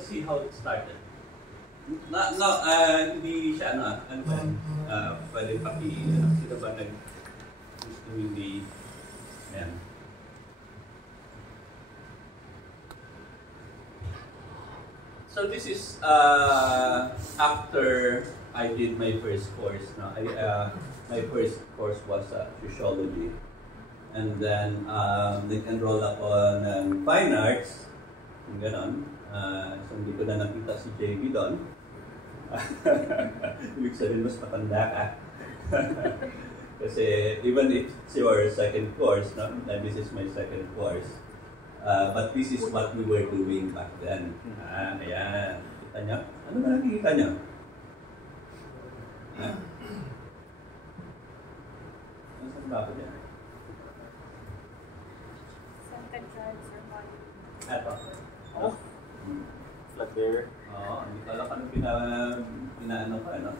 let's see how it started. Hindi siya, ano ba, pwede sino ba gusto hindi, yan. So this is after I did my first course. My first course was sociology, and then nag-enroll ako ng fine arts, yung ganon. So hindi ko na nakita si JB doon. Ibig sabihin mas matanda ka. Kasi even if it's your second course, and this is my second course, but this is what we were doing back then. Ayan. Kita niyo? Ano ba nakikita niyo? Nasaan ba ako dyan? Second drives or body. Eto. Oh. Flat bearer. Oo, hindi ko alam anong pinaano ko, ano?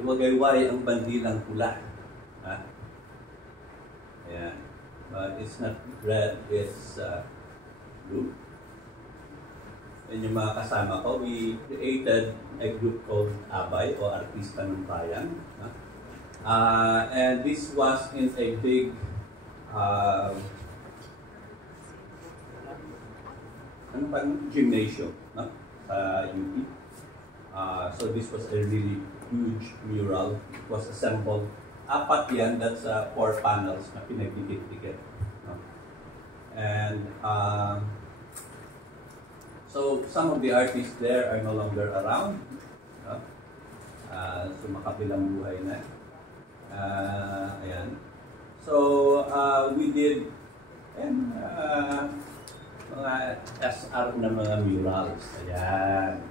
Iwagayway ang bandilang pula. Ayan. But it's not red, it's blue. And yung mga kasama ko, we created a group called Abay o Artista ng Bayan. And this was in a big gymnasium sa UP. So this was a really huge mural. It was assembled. Apat yan, that's 4 panels na pinagdikit-dikit. And so some of the artists there are no longer around. So makabilang buhay na. Ayan. So we did mga SR na mga murals. Ayan.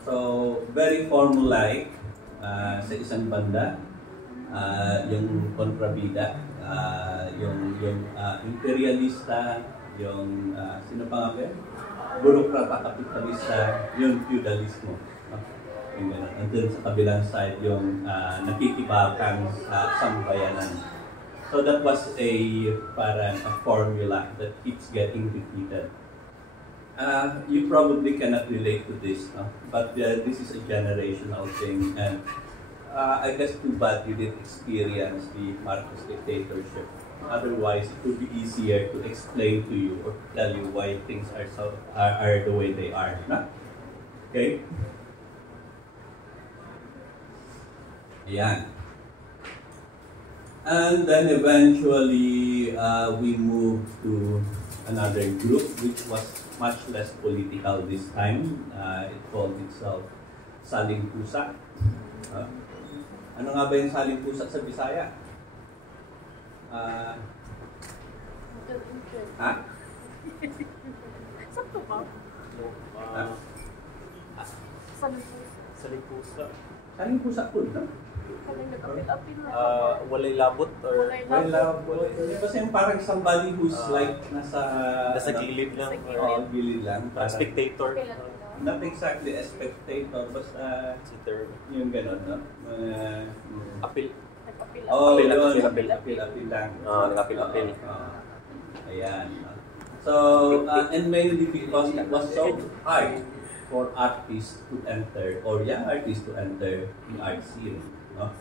So, very formulaic sa isang banda, yung kontrabida, yung imperialista, yung sino pa nga ba yun? Burokrata kapitalista, yung feudalismo. Yung gano'n. And then sa kabilang side, yung nakikibakang sambayanan. So that was parang a formula that keeps getting repeated. You probably cannot relate to this, but this is a generational thing, and I guess too bad you didn't experience the Marcos dictatorship. Otherwise, it would be easier to explain to you or tell you why things are the way they are. Okay? Ayan. And then eventually, we moved to another group which was much less political this time. It called itself Saling Pusa. Ano nga ba yung Saling Pusa sa Bisaya? Sakto ba? Saling Pusa. Saling Pusa po, no? nag-apil-apil na. Walay labot or Walay labot. Kasi yung parang somebody who's like nasa gilid lang. Gilid lang. Spectator. Not exactly a spectator, basta yung gano'n, no? Apil. Apil-apil lang. Nag-apil-apil. Ayan. So, and mainly because it was so hard for artists to enter, or young artists to enter the art scene, no?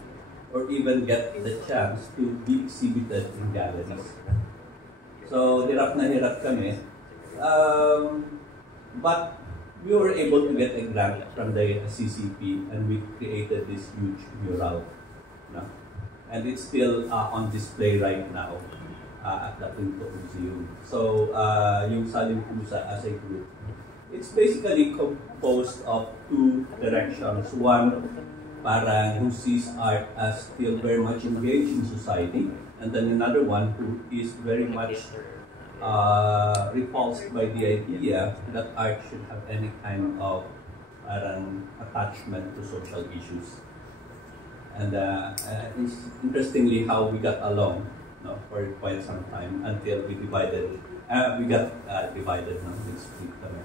Or even get the chance to be exhibited in galleries. So, hirap na hirap kami. But we were able to get a grant from the CCP, and we created this huge mural. No? And it's still on display right now at the Pinto Museum. So, yung Saling Pusa as a group, it's basically composed of 2 directions. One, parang who sees art as still very much engaged in society, and then another one who is very much repulsed by the idea that art should have any kind of attachment to social issues. And it's interestingly how we got along, no, for quite some time until we divided. We got divided, no, we split kami.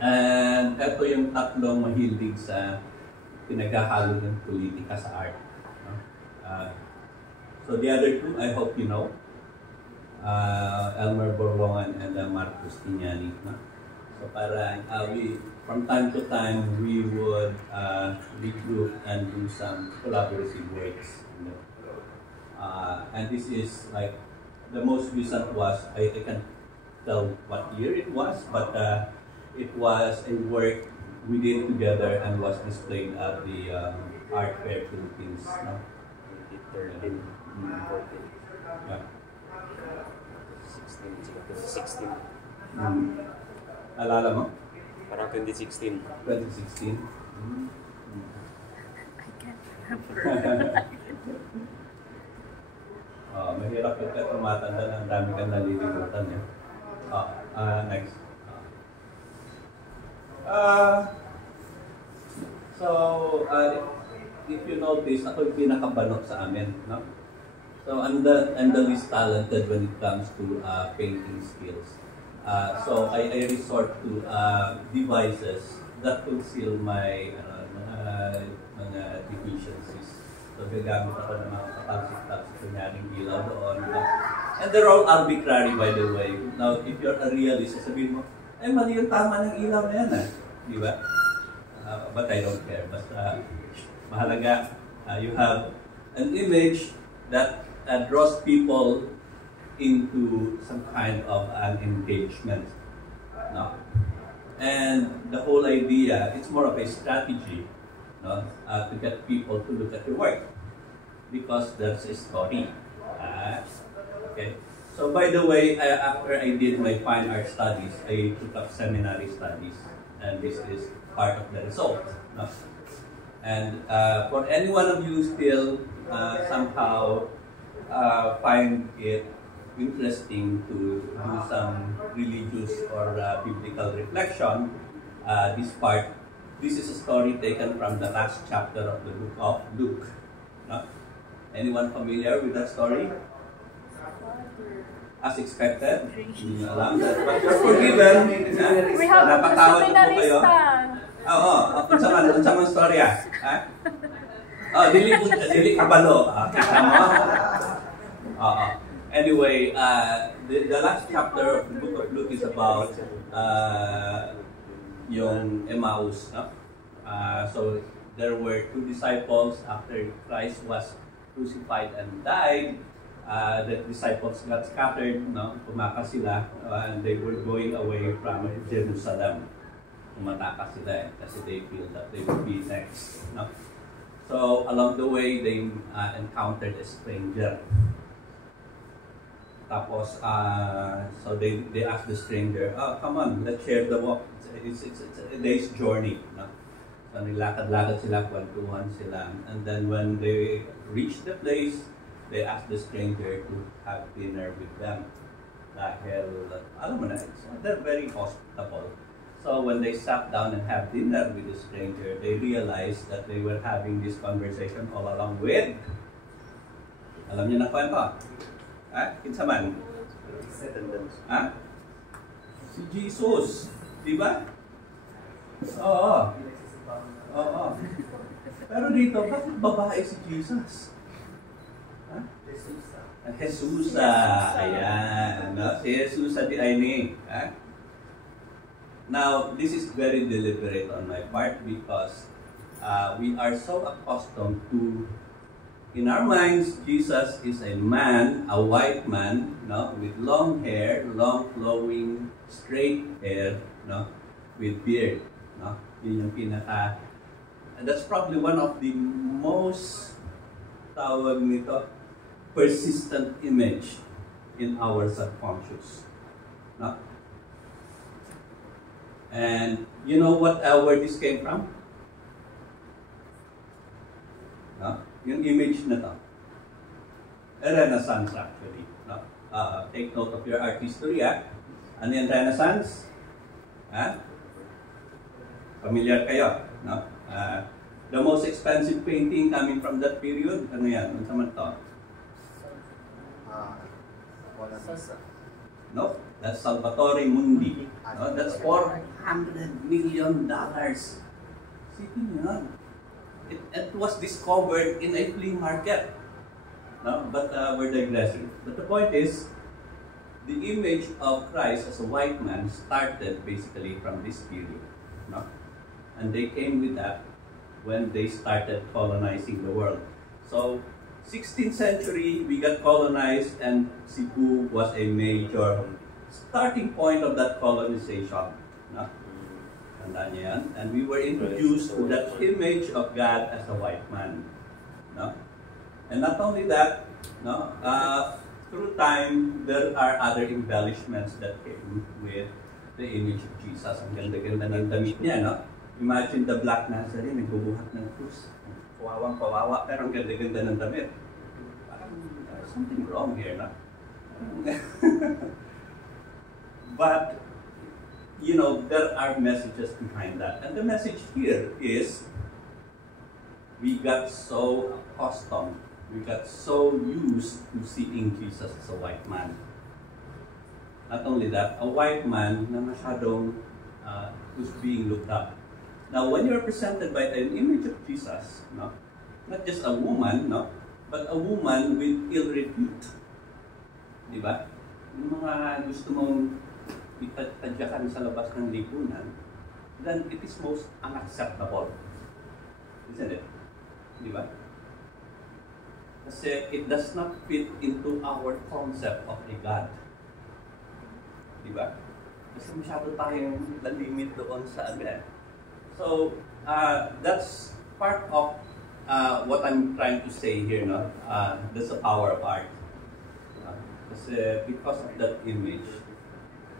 And ito yung tatlong mahilig sa pinaghahalo ng politika sa art. No? So the other two, I hope you know. Elmer Borongan and Marcos Tignani. No? So parang from time to time, we would regroup and do some collaborative works. You know? And this is like, the most recent was, I can't tell what year it was, but it was a work we did together and was displayed at the Art Fair Philippines. No? 2013, 14, Yeah. 16, siguro 2016. Alala mo? Parang 2016. 2016? I can't remember. Mahirap yung ka tumatanda ng dami kang nalilimutan. Next. If you notice, ako yung pinakabanok sa amin. No? So, I'm the least talented when it comes to painting skills. So, I resort to devices that conceal my mga deficiencies. So, gagamit ako ng mga katalsik-talsik, kunyaring ilaw doon. No? And they're all arbitrary, by the way. Now, if you're a realist, sasabihin mo, ay, mali yung tama ng ilaw na yan, di ba? But I don't care. Basta, mahalaga, you have an image that draws people into some kind of an engagement. No? And the whole idea, it's more of a strategy, no? To get people to look at your work. Because there's a story. Okay. So by the way, after I did my fine art studies, I took up seminary studies. And this is part of the result. No? And for any one of you still somehow find it interesting to do some religious or biblical reflection, this is a story taken from the last chapter of the book of Luke. No? Anyone familiar with that story? As expected, hindi nyo alam. But you're forgiven. We have a Napatawad po kayo. seminarista. Oo, unsa man storya? Ha? Dili kabalo. Anyway, the last chapter of the book of Luke is about yung Emmaus. No? So there were two disciples after Christ was crucified and died. The disciples got scattered, no? Tumakas sila, and they were going away from Jerusalem. Tumatakas sila kasi they feel that they will be next. No? So along the way, they encountered a stranger. Tapos, so they asked the stranger, come on, let's share the walk. It's a day's journey. No? So nilakad-lakad sila, kwentuhan sila. And then when they reached the place, they asked the stranger to have dinner with them. Dahil, alam mo na, they're very hospitable. So when they sat down and had dinner with the stranger, they realized that they were having this conversation all along with, alam niyo na kwento? Kinsa man? Si Jesus. Di ba? Oo. Pero dito, bakit babae si Jesus? Jesusa. Ayan. No? Si Jesusa di Aini. Now, this is very deliberate on my part because we are so accustomed to, in our minds, Jesus is a man, a white man, no, with long hair, long flowing, straight hair, no, with beard, no. Yun yung pinaka. And that's probably one of the most tawag nito persistent image in our subconscious, no. And you know what where this came from? No? Yung image na to. A Renaissance actually. No? Take note of your art history. Ano yung Renaissance? Familiar kayo? No? The most expensive painting coming from that period, ano yan? Ano naman to? No? That's Salvatore Mundi. No? That's $400 million. Sige yan. It was discovered in a flea market. No? But we're digressing. But the point is, the image of Christ as a white man started basically from this period. No? And they came with that when they started colonizing the world. So, 16th century, we got colonized, and Cebu was a major starting point of that colonization. No? Tandaan niyo yan? And we were introduced to that image of God as a white man. No? And not only that, no, through time, there are other embellishments that came with the image of Jesus. Ang ganda-ganda ng damit niya, no? Imagine the Black Nazarene, nagbubuhat ng krus. Kawawang-kawawa, pero ang ganda-ganda ng damit. Parang something wrong here, no? But, you know, there are messages behind that. And the message here is, we got so accustomed, we got so used to seeing Jesus as a white man. Not only that, a white man na masyadong who's being looked up. Now, when you're presented by an image of Jesus, no, not just a woman, no, but a woman with ill repute, di ba? Yung mga gusto mong itadyakan sa labas ng lipunan, then it is most unacceptable. Isn't it? Di ba? Kasi it does not fit into our concept of a God. Di ba? Kasi masyado tayong nalimit doon sa ano. So, that's part of what I'm trying to say here, no? That's the power of art. Kasi because of that image,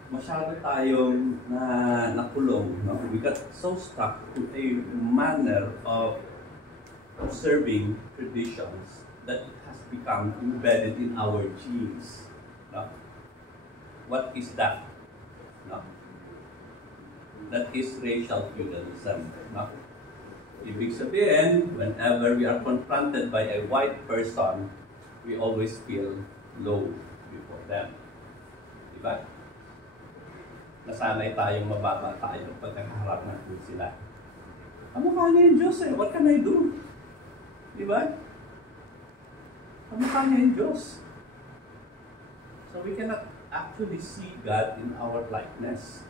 masyado tayong nakulong, no? We got so stuck to a manner of observing traditions that it has become embedded in our genes. No? What is that? No? That is racial feudalism. No? Ibig sabihin, whenever we are confronted by a white person, we always feel low before them. Diba? Nasanay tayong mababa tayo pag nakaharap natin sila. Ano ka niya yung Diyos eh? What can I do? Diba? Ano ka niya yung Diyos? So we cannot actually see God in our likeness.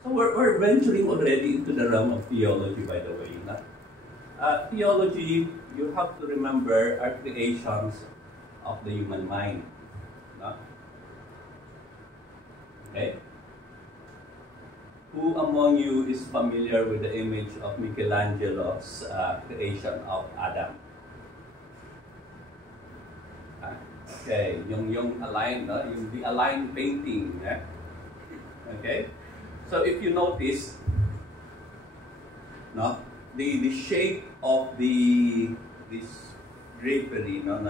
So we're venturing already into the realm of theology, by the way. Theology, you have to remember, are creations of the human mind. No? Okay? Who among you is familiar with the image of Michelangelo's creation of Adam? Okay, yung align, no? Yung the align painting. Okay? So if you notice, no, the shape of this drapery, no,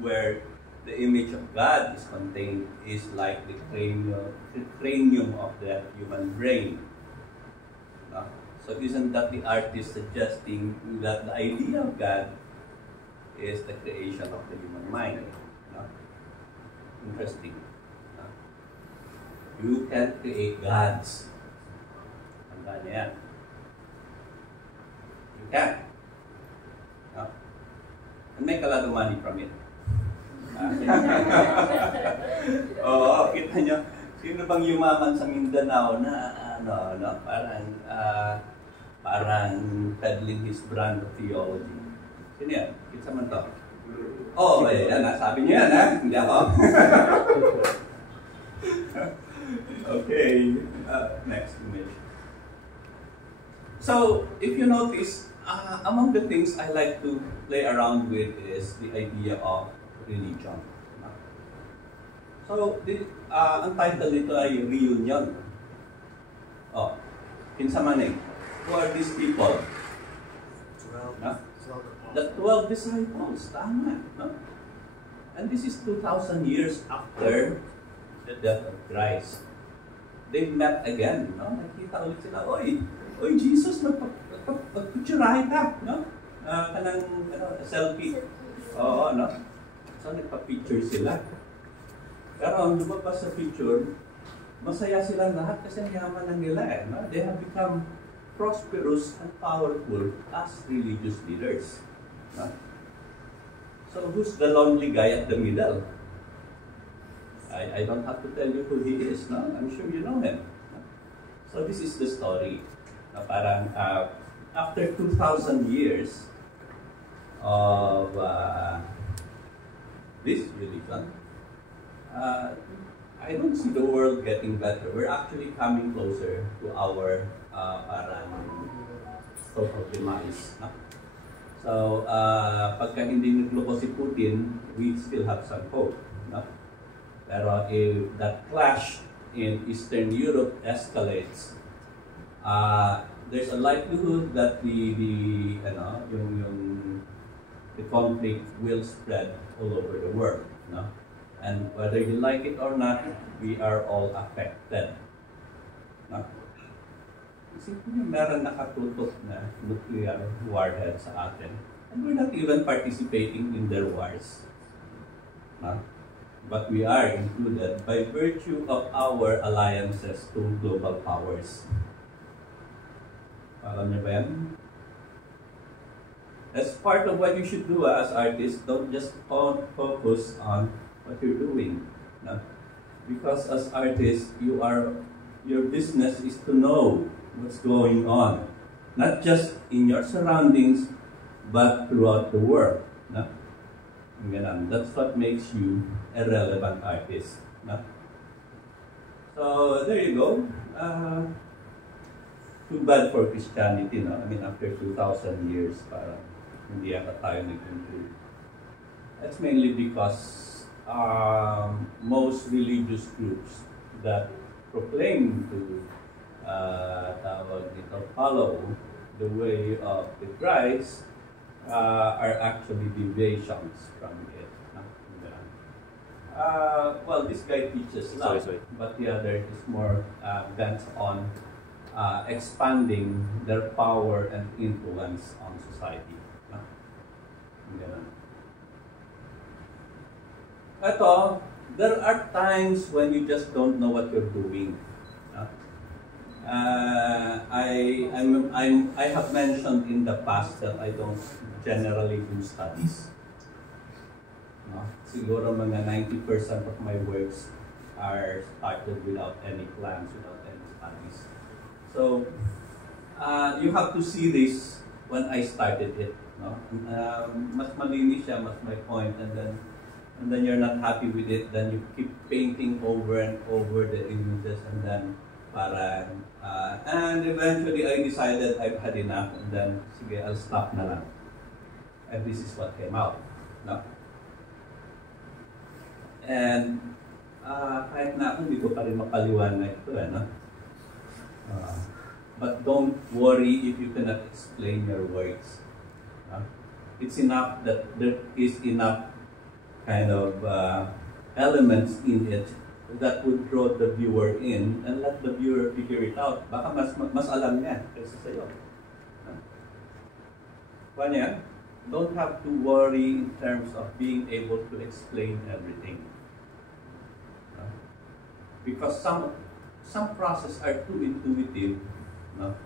where the image of God is contained is like the cranium of the human brain. No? So isn't that the artist suggesting that the idea of God is the creation of the human mind? No? Interesting. No? You can create gods. Tandaan niya yan. You can. No? And make a lot of money from it. Oo, kita nyo, sino bang yumaman sa Mindanao na parang peddling his brand of theology? Sino yan? Kita man to? Oh, yan, sabi niyo yan, ha? Hindi ako. Okay, next image. So, if you notice, among the things I like to play around with is the idea of religion. So, ang title nito ay Reunion. Oh, kinsa man eh. Who are these people? 12. No? The 12 disciples. Tama. No? And this is 2,000 years after the death of Christ. They met again. No? Nakita ulit sila, Oy, Jesus, magpapicturahe ka. No? Kanang selfie. Oo, no? So, nagpa-picture sila. Pero ang lumabas sa picture, masaya sila lahat kasi yaman lang nila eh. No? They have become prosperous and powerful as religious leaders. No? So, who's the lonely guy at the middle? I don't have to tell you who he is, no? I'm sure you know him. So this is the story. Parang after 2,000 years of this religion, I don't see the world getting better. We're actually coming closer to our parang total demise. No? So, pagka hindi nagluko si Putin, we still have some hope. No? Pero if that clash in Eastern Europe escalates, there's a likelihood that the conflict will spread all over the world. No? And whether you like it or not, we are all affected. No? Isipin nyo, meron nakatutok na nuclear warhead sa atin. And we're not even participating in their wars. No? But we are included by virtue of our alliances to global powers. Alam niyo ba yan? As part of what you should do as artists, don't just focus on what you're doing. No? Because as artists, your business is to know what's going on. Not just in your surroundings, but throughout the world. No? That's what makes you a relevant artist. No? So there you go. Too bad for Christianity, no? I mean, after 2,000 years, parang hindi yata tayo nag-improve. That's mainly because most religious groups that proclaim to follow the way of the Christ are actually deviations from it. Well, this guy teaches love, but the other is more bent on expanding their power and influence on society. Ito, there are times when you just don't know what you're doing. I have mentioned in the past that I don't generally do studies. No? Siguro mga 90% of my works are started without any plans, without any studies. So, you have to see this when I started it. No? Mas malinis siya, mas may point, and then you're not happy with it, then you keep painting over and over the images, and then parang, and eventually I decided I've had enough, and then, sige, I'll stop na lang. And this is what came out. No? And, kahit na ako, hindi ko pa rin mapaliwanag ito, no? But don't worry if you cannot explain your works. It's enough that there is enough kind of elements in it that would draw the viewer in and let the viewer figure it out. Baka mas alam niya kaysa sa'yo. Kanya, don't have to worry in terms of being able to explain everything. Because some processes are too intuitive, no?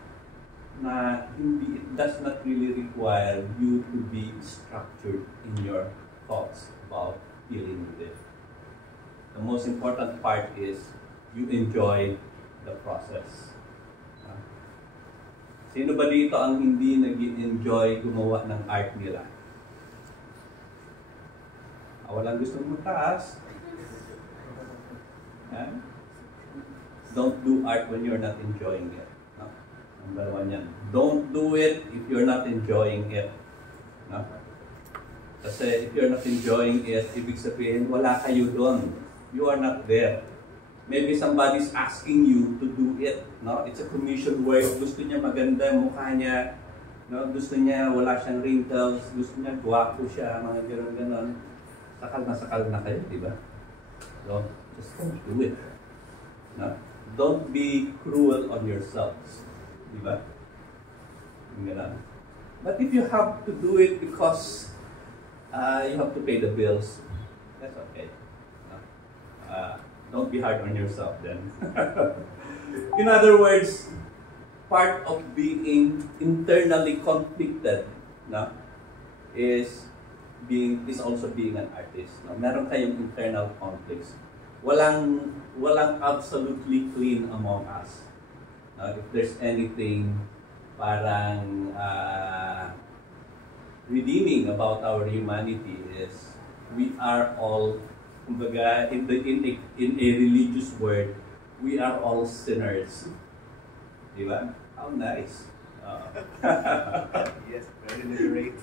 Na hindi, it does not really require you to be structured in your thoughts about dealing with it. The most important part is you enjoy the process. Sino ba dito ang hindi nag-enjoy gumawa ng art nila? Walang gustong magtaas. Don't do art when you're not enjoying it. No? Number one yan. Don't do it if you're not enjoying it. No? Kasi if you're not enjoying it, ibig sabihin, wala kayo doon. You are not there. Maybe somebody's asking you to do it. No? It's a commission work. Gusto niya maganda yung mukha niya. No? Gusto niya wala siyang wrinkles. Gusto niya gwapo siya. Mga gano'n-gano'n. Sakal na kayo, di ba? So, just don't do it. No? Don't be cruel on yourselves. Di ba? But if you have to do it because you have to pay the bills, that's okay. No? Don't be hard on yourself then. In other words, part of being internally conflicted, no, is also being an artist. No? Meron kayong internal conflicts. walang absolutely clean among us. If there's anything parang redeeming about our humanity is we are all, kumbaga, in a religious word, we are all sinners. Diba? How nice. Yes, very liberating.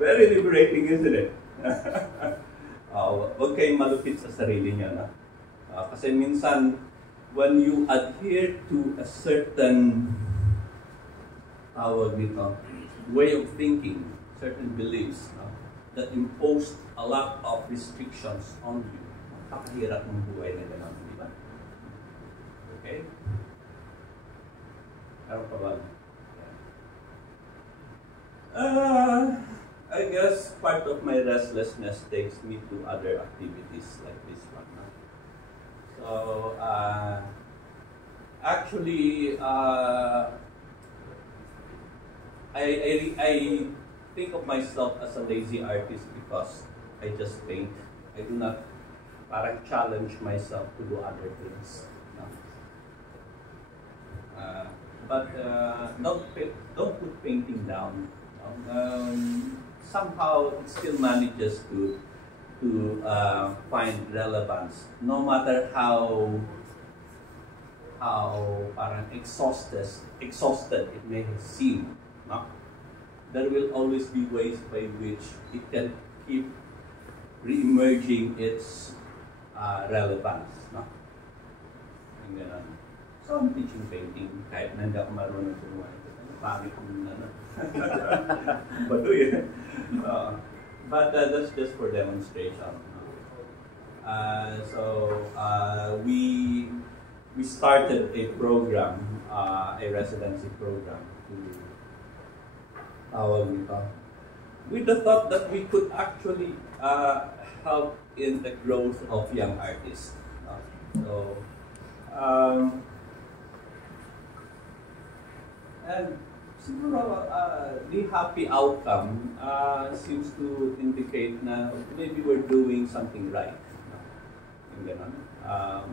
Very liberating, isn't it? Huwag kayong malupit sa sarili niyo, no? Kasi minsan, when you adhere to a certain way of thinking, certain beliefs, no, that impose a lot of restrictions on you, makakahirap ng buhay na gano'n, di ba? Okay? Ano pa ba? I guess part of my restlessness takes me to other activities like this one. No? So, actually, I think of myself as a lazy artist because I just paint. I do not parang challenge myself to do other things. No? But don't put painting down. Somehow it still manages to find relevance, no matter how parang exhausted it may seem. No? There will always be ways by which it can keep re-emerging its relevance. No? And, so I'm teaching painting kahit na hindi ako marunong gumawa. Pangit kong baduy. But that's just for demonstration. We started a program, a residency program, with the thought that we could actually help in the growth of young artists. And siguro, the happy outcome seems to indicate na maybe we're doing something right. Yung ganun.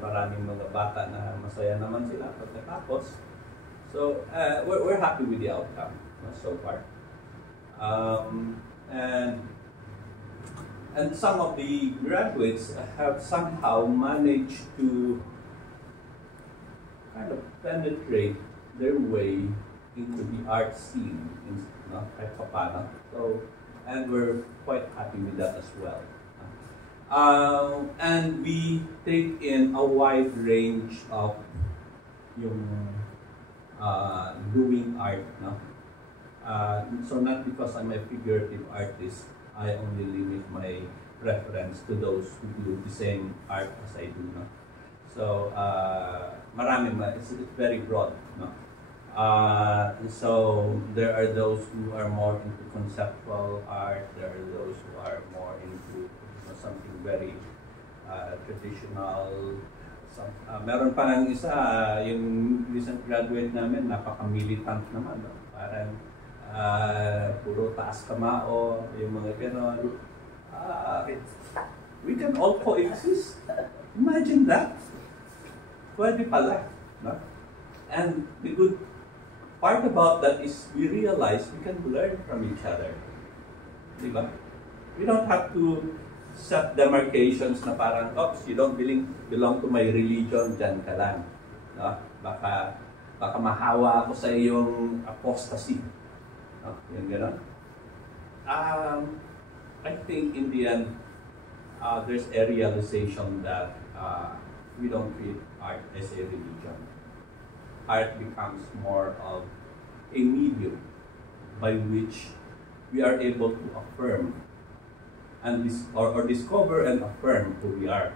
Maraming mga bata na masaya naman sila pagkatapos. So, we're happy with the outcome so far. And some of the graduates have somehow managed to kind of penetrate their way into the art scene, kahit papano. So, and we're quite happy with that as well. And we take in a wide range of yung doing art. No? So not because I'm a figurative artist, I only limit my reference to those who do the same art as I do. No? So, it's very broad. No? So there are those who are more into conceptual art, there are those who are more into something very traditional. Meron pa ng isa, yung recent graduate namin, napaka-militant naman. No? Parang puro taas kamao, yung mga ganon. We can all coexist. Imagine that. Pwede pala. No? And the good part about that is we realize we can learn from each other. Diba? We don't have to set demarcations na parang, oops, you don't belong to my religion, dyan ka lang. No? Baka mahawa ako sa iyong apostasy. No? Yung gano'n. I think in the end, there's a realization that we don't treat art as a religion. Art becomes more of a medium by which we are able to affirm and or discover and affirm who we are.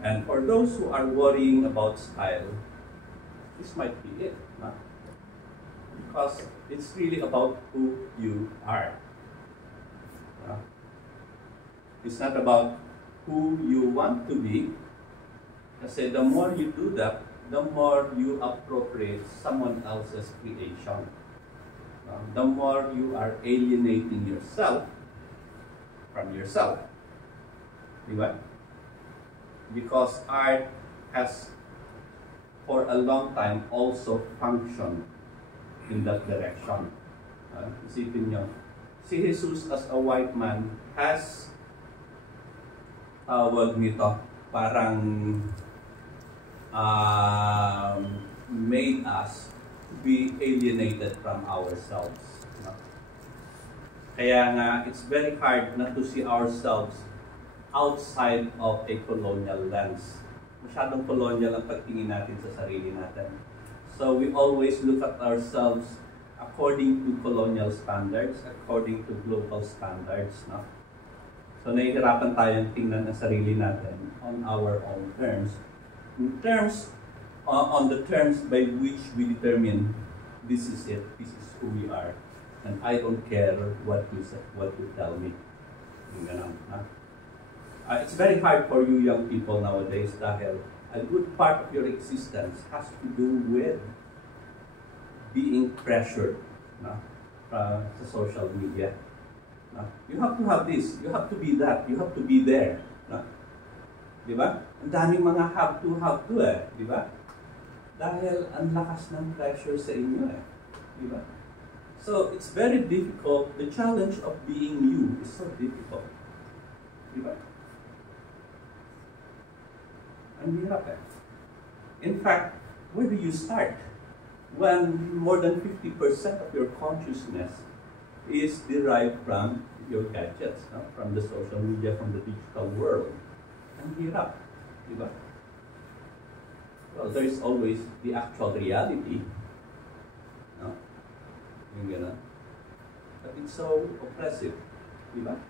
And for those who are worrying about style, this might be it. Because it's really about who you are. It's not about who you want to be. Kasi the more you do that, the more you appropriate someone else's creation. The more you are alienating yourself from yourself. Di ba? Because art has for a long time also functioned in that direction. Isipin nyo, si Jesus as a white man has tawag nito, parang made us to be alienated from ourselves. Kaya nga, it's very hard not to see ourselves outside of a colonial lens. Masyadong colonial ang pagtingin natin sa sarili natin. So we always look at ourselves according to colonial standards, according to global standards. No? So nahihirapan tayong tingnan ang sarili natin on our own terms. In terms, on the terms by which we determine this is it, this is who we are. And I don't care what you say, what you tell me. Ganun, ha? It's very hard for you young people nowadays dahil a good part of your existence has to do with being pressured, no? Sa social media. No? You have to have this, you have to be that, you have to be there. No? Di ba? Ang daming mga have to eh. Di ba? Dahil ang lakas ng pressure sa inyo eh. Di ba? So, it's very difficult. The challenge of being you is so difficult. Di ba? Ang hirap eh. In fact, where do you start? When more than 50% of your consciousness is derived from your gadgets, no? From the social media, from the digital world. Ang hirap. Di ba? Well, there is always the actual reality. No? Yung gano'n. But it's so oppressive. Di ba?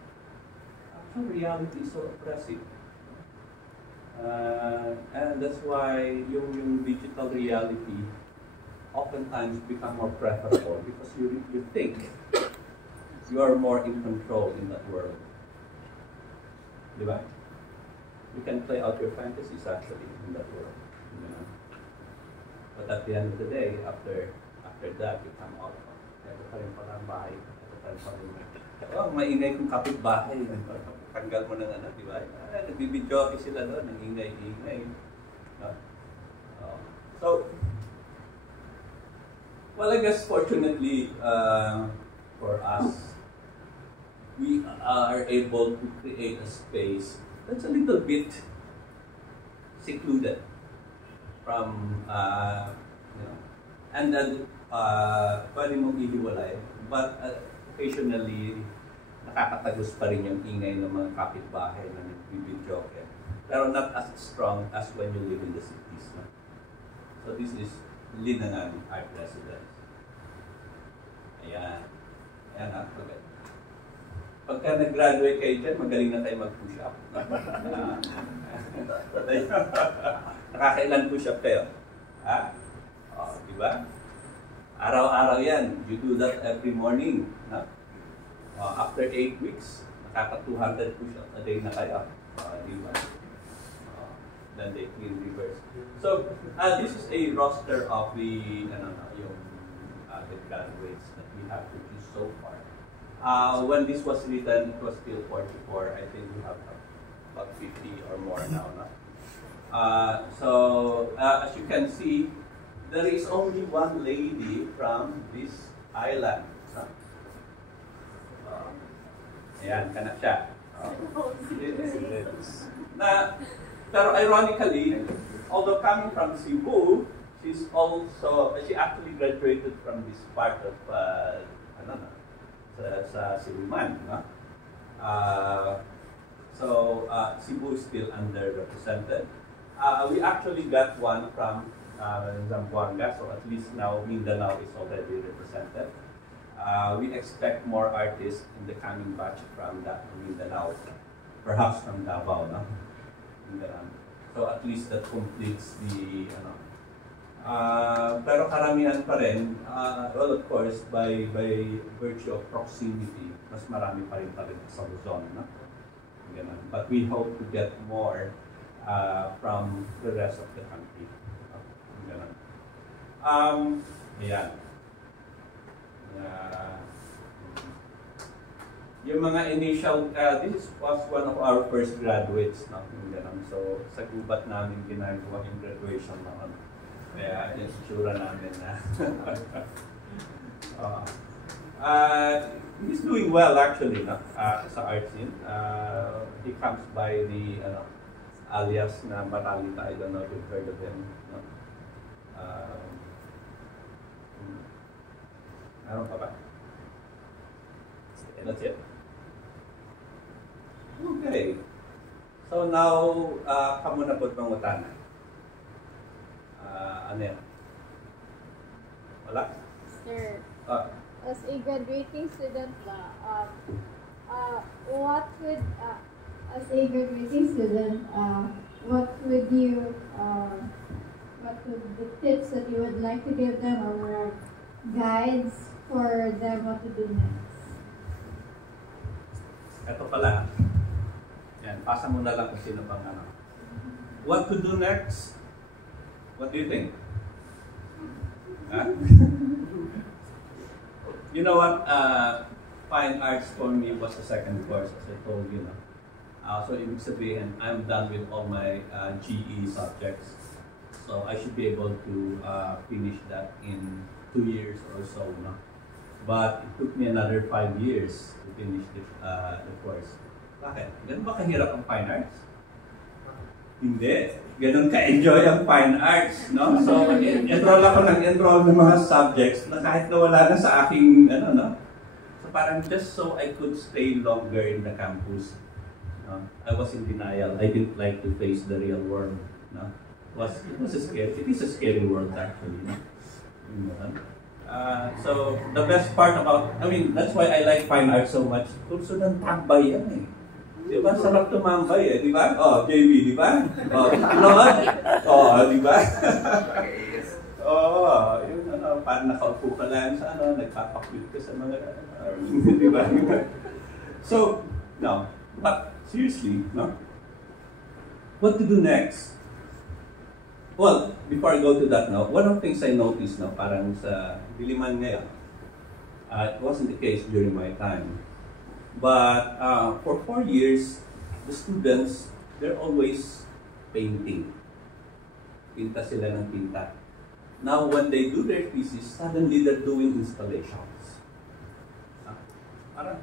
Actual reality is so oppressive. And that's why yung digital reality oftentimes become more preferable because you think you are more in control in that world. Di ba? You can play out your fantasies actually in that world. You know? But at the end of the day, after that, you come out. Ito pa rin pala ang bahay. Ito pa rin pala yung maingay kong kapitbahay. Tanggal mo ng ano, di ba? Nagbibidyoke sila doon, ng ingay-ingay. No? So, well, I guess fortunately for us, we are able to create a space that's a little bit secluded from, and then pwede mong ihiwalay, but occasionally nakakatagos pa rin yung ingay ng mga kapitbahay na nagbibidyoke. Pero not as strong as when you live in the cities. No? So this is Linangan Art Residence. Ayan. Ayan ang pagkat. Pagka nag-graduate kayo dyan, magaling na tayo mag-push up. Nakakailan push up kayo? Ha? O, diba? Araw-araw yan. You do that every morning. No? After 8 weeks, nakaka-200 push up a day na kayo. Diba? Then they clean reverse. So, this is a roster of the graduates that we have produced so far. When this was written, it was still 44. I think we have about 50 or more now. No? So, as you can see, there is only one lady from this island. No? Ayan, kanak siya. Pero ironically, although coming from Cebu, she actually graduated from this part of, sa Cebuman, no? So Cebu is still underrepresented. We actually got one from Zamboanga, so at least now Mindanao is already represented. We expect more artists in the coming batch from that Mindanao, perhaps from Davao, no? So at least that completes the pero karamihan pa rin, well of course by virtue of proximity, mas marami pa rin sa Luzon, no? Ganun. But we hope to get more from the rest of the country. Ganun. Ayan. yung mga initial, this was one of our first graduates, no? Yung ganun. So, sa gubat namin ginagawa yung graduation naman. Kaya, yung sura namin na. He's doing well actually, no? Sa art scene. He comes by the, alias na Batalita. I don't know if you've heard of him, no? Ano pa ba? That's it. Okay. So now, kamo na po pangutana. Ano yan? Wala? Sir, as a graduating student what would, as a graduating student, what would the tips that you would like to give them or guides for them what to do next? Ito pala. Yan, pasa mo na lang kung sino pang ano. What to do next? What do you think? Huh? You know what? Fine arts for me was the second course, as I told you. No? So ibig sabihin, I'm done with all my GE subjects. So I should be able to finish that in 2 years or so. No? But it took me another 5 years to finish the course. Bakit? Ganun ba kahirap ang fine arts? Hindi. Ganun ka-enjoy ang fine arts, no? So, enroll ako ng mga subjects na kahit na wala na sa aking, So, parang just so I could stay longer in the campus. No? I was in denial. I didn't like to face the real world, no? It is a scary world, actually, no? So, the best part about, that's why I like fine art so much. Kurso ng tambay yan eh. Di ba? Sarap tumambay eh, di ba? Oh, JB, di ba? Oh, di ba? Yun parang nakaupo ka lang sa nagpapakwit ka sa mga, di ba? So, no. But, seriously, no? What to do next? Well, before I go to that now, one of the things I noticed now, parang sa Diliman ngayon, it wasn't the case during my time. But for 4 years, the students, they're always painting. Pinta sila ng pinta. Now, when they do their thesis, suddenly they're doing installations. Parang,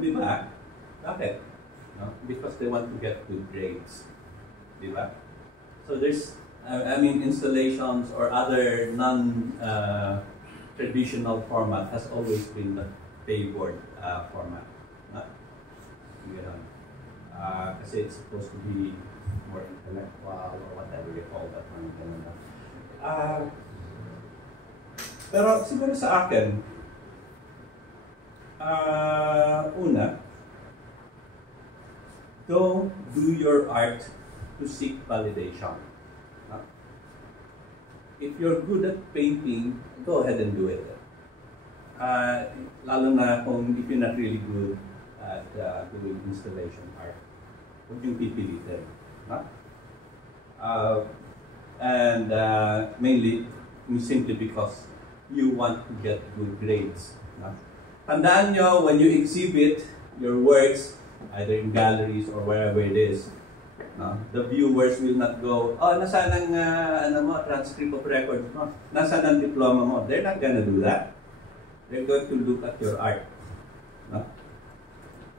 di ba? Bakit? No? Because they want to get good grades. Di ba? So there's, installations or other non-traditional format has always been the favored format. Kasi it's supposed to be more intellectual or whatever you call that. Pero siguro sa akin, una, don't do your art to seek validation. If you're good at painting, go ahead and do it. Lalo na kung if you're not really good at doing installation art, huwag yung pipilitin. And mainly, simply because you want to get good grades. Tandaan nyo, when you exhibit your works, either in galleries or wherever it is, the viewers will not go, nasaan ang transcript of records mo? Nasaan ang diploma mo? They're not gonna do that. They're going to look at your art.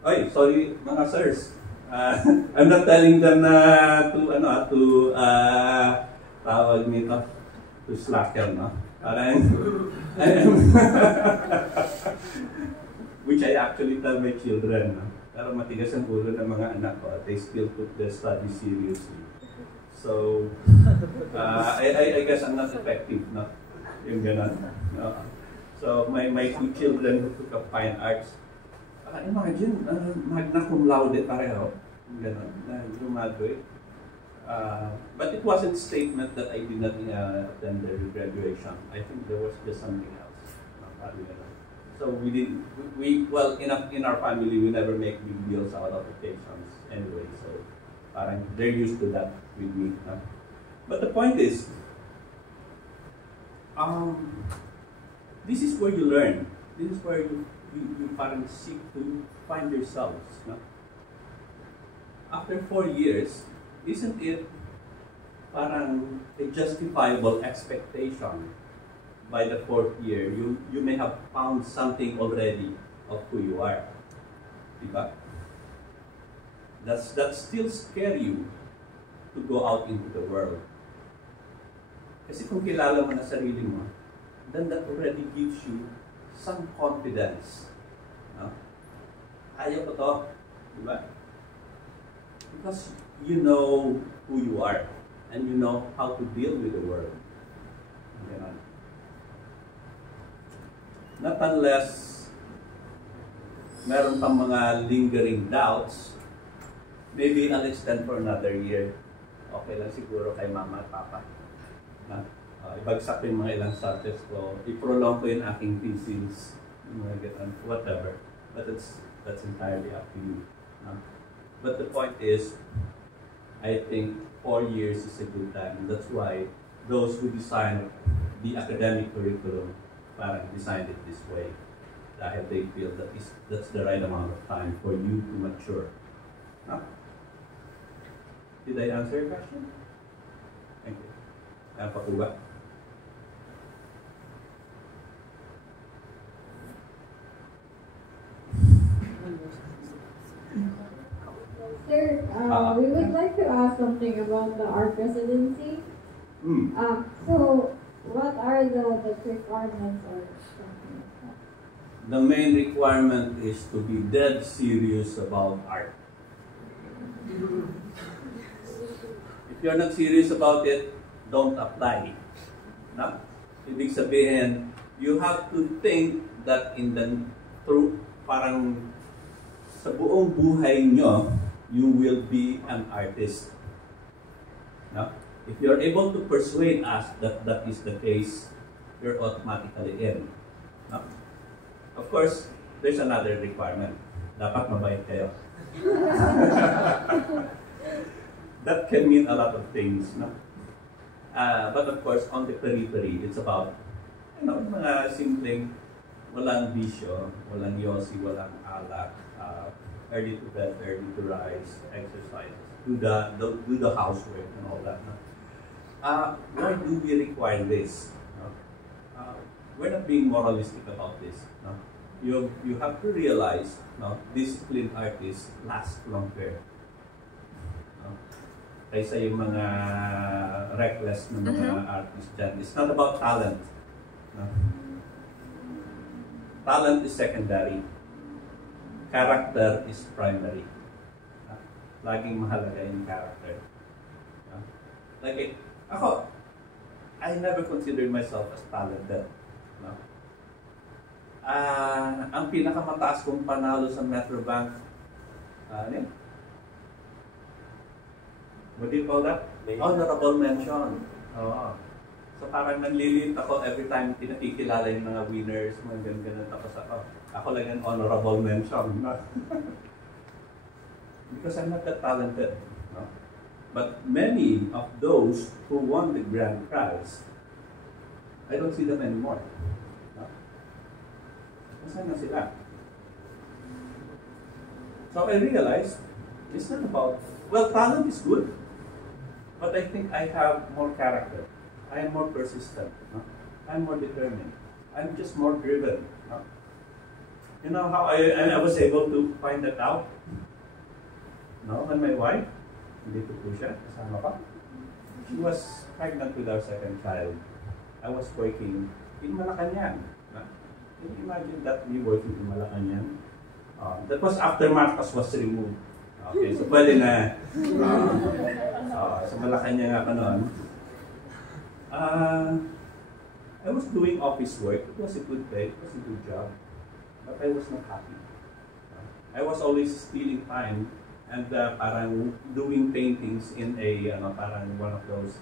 Oy, sorry mga sirs. I'm not telling them to tawag nito, to slacker, no? Parang, which I actually tell my children, no? Pero matigas ang ulo ng mga anak ko at they still took their study seriously. So, I guess I'm not effective, no? Yung gano'n. No? So, my 2 children who took up fine arts, imagine, magna cum laude pareho. Yung gano'n, na graduate. But it wasn't a statement that I did not attend their graduation. I think there was just something else. So in our family, we never make big deals out of occasions anyway. So parang they're used to that with me. But the point is, this is where you learn. This is where you you parang seek to find yourselves. No? After 4 years, isn't it parang a justifiable expectation by the 4th year, you may have found something already of who you are. Diba? That still scare you to go out into the world. Kasi kung kilala mo na sarili mo, then that already gives you some confidence. No? Kaya ko to. Diba? Because you know who you are and you know how to deal with the world. Ganun. Not unless meron pang mga lingering doubts, maybe I'll extend for another year. Okay lang siguro kay mama at papa. Na, ibagsak ko yung mga ilang subjects ko, i-prolong ko yung aking thesis, whatever. But that's entirely up to you. But the point is, I think 4 years is a good time. That's why those who design the academic curriculum parang designed it this way. Dahil they feel that that's the right amount of time for you to mature. No? Did I answer your question? Thank you. Kaya pa po ba? Sir, we would like to ask something about the art residency. So, what are the requirements or something like that? The main requirement is to be dead serious about art. If you're not serious about it, don't apply. No? Ibig sabihin, you have to think that parang sa buong buhay nyo, you will be an artist. No? If you're able to persuade us that that is the case, you're automatically in. No? Of course, there's another requirement. Dapat mabait kayo. That can mean a lot of things. No? But of course, on the periphery, it's about mga simpleng walang bisyo, walang yosi, walang alak, early to bed, early to rise, exercise, do the housework and all that. No? Why do we require this? No? We're not being moralistic about this. No? You have to realize, no, disciplined artists last longer. No? Kaysa yung mga reckless na mga artists dyan. It's not about talent. No? Talent is secondary. Character is primary. No? Laging mahalaga yung character. No? Like, ako, I never considered myself as talented. No? Ang pinakamataas kong panalo sa Metrobank, what do you call that? Honorable mention. Oo. So parang nanlilit ako every time pinakikilala yung mga winners, mga ganun-ganun. Tapos ako lang yung honorable mention. Because I'm not that talented. No? But many of those who won the grand prize, I don't see them anymore. No? Nasaan na sila? So I realized, it's not about, well, talent is good. But I think I have more character. I am more persistent. No? I'm more determined. I'm just more driven. No? You know how I was able to find that out? No, when my wife, hindi ko po siya, kasama pa. She was pregnant with our second child. I was working in Malacanang. Can you imagine that, me working in Malacanang? That was after Marcos was removed. Okay, so pwede na. Sa Malacanang ako noon. I was doing office work. It was a good pay. It was a good job. But I was not happy. I was always stealing time and parang doing paintings in a parang one of those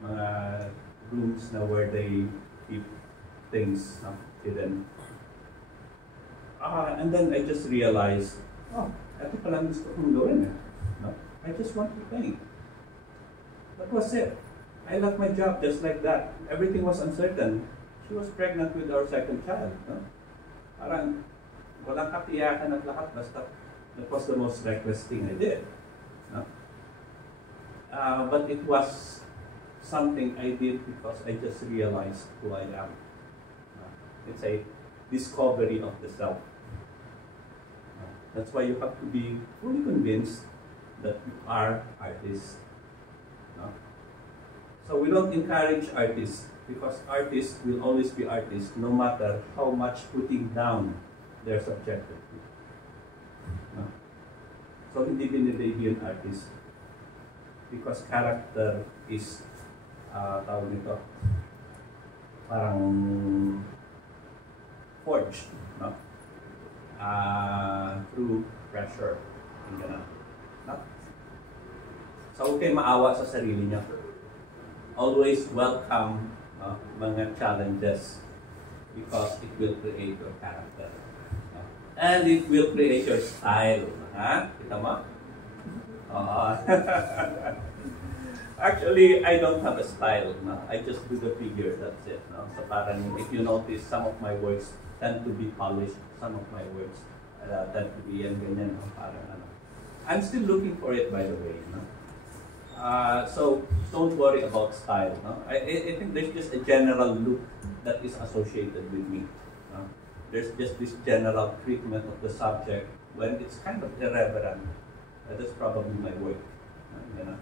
mga rooms na where they keep things hidden. And then I just realized, ito palang gusto kong gawin. No? I just want to paint. That was it. I left my job just like that. Everything was uncertain. She was pregnant with our second child. No? Parang Walang katiyakan at lahat, basta that was the most reckless thing I did. No? But it was something I did because I just realized who I am. It's a discovery of the self. That's why you have to be fully convinced that you are artists. So we don't encourage artists because artists will always be artists no matter how much putting down their subjectivity. So hindi dinidebut artist because character is tawag nito parang forged, no? Through pressure. No? So huwag kayo maawa sa sarili niyo. Always welcome mga challenges because it will create your character. And it will create your style. Ha? Kita mo? Actually, I don't have a style. No? I just do the figure, that's it. No? So parang if you notice, some of my works tend to be polished. Some of my works tend to be ganyan. No? Parang, I'm still looking for it, by the way. No? So don't worry about style. No? I think there's just a general look that is associated with me. No? There's just this general treatment of the subject when it's kind of irreverent. That's probably my work. You know?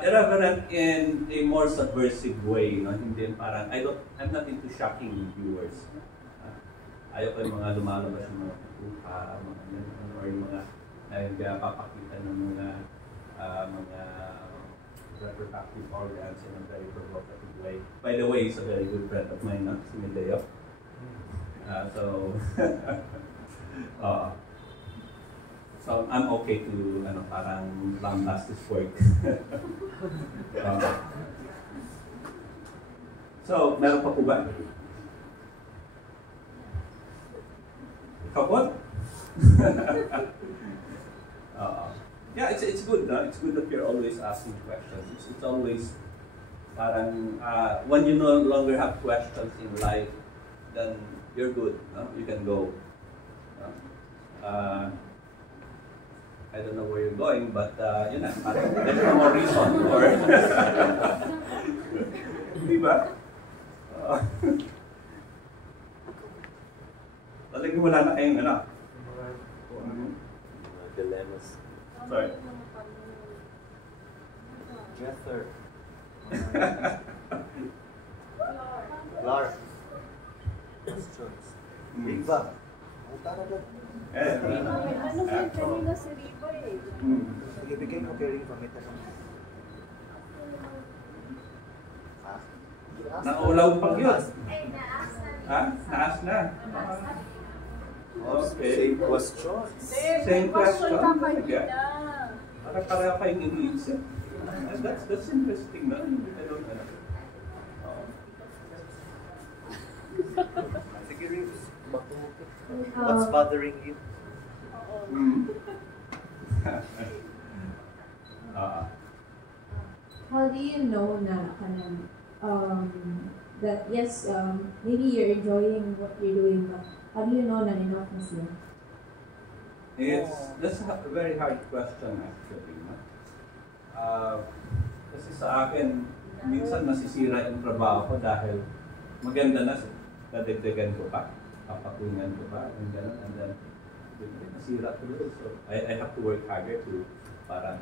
Irreverent in a more subversive way. No? Hindi parang, I'm not into shocking viewers. Ayoko yung mga lumalabas yung mga pupa, or yung mga nagpapakita ng mga reproductive organs in a very provocative way. By the way, he's a very good friend of mine, no? Si Medeo. So I'm okay to parang lambast his work. So, meron pa po ba? Kapot? Yeah, it's good. No? It's good that you're always asking questions. It's always parang when you no longer have questions in life, then you're good. No? You can go. I don't know where you're going, but yun na, parang there's no more reason for it. Diba? Talagang wala na kayong dilemmas. Sorry. Jethro. Clark. Questions. Riva. Ano ba yung kanina si Riva eh? Sige, bigay mo kay Riva. May tanong. Naulaw pag yun. Ay, naas na. Ha? Naas na. Okay. Same questions. Same question. ka kanina. Para kayong iniisip. That's interesting, no? I don't know. Sige, Riva. What's bothering you? How do you know na that yes, maybe you're enjoying what you're doing, but how do you know na enough na siya? That's a very hard question actually. No? Kasi sa akin, minsan nasisira yung trabaho ko dahil maganda na, dadagdagan ko pa, papatungan ko pa, and gano'n, and then nasira tuloy. So I have to work harder to parang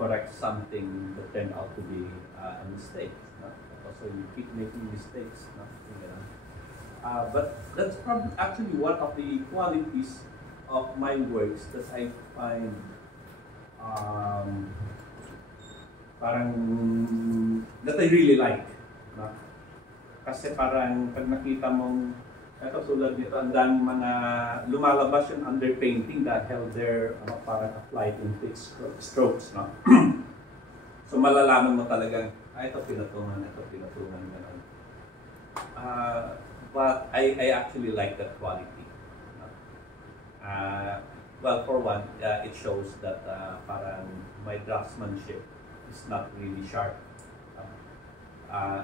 correct something that turned out to be a mistake. No? So you keep making mistakes. No? But that's probably actually one of the qualities of my works that I find parang that I really like. No? Kasi parang pag nakita mong ito tulad nito, ang daming mga lumalabas yung underpainting dahil they're parang applied in fixed strokes. No? So malalaman mo talagang, ito pinatungan, gano'n. But I actually like that quality. Well, for one, it shows that parang my draftsmanship is not really sharp.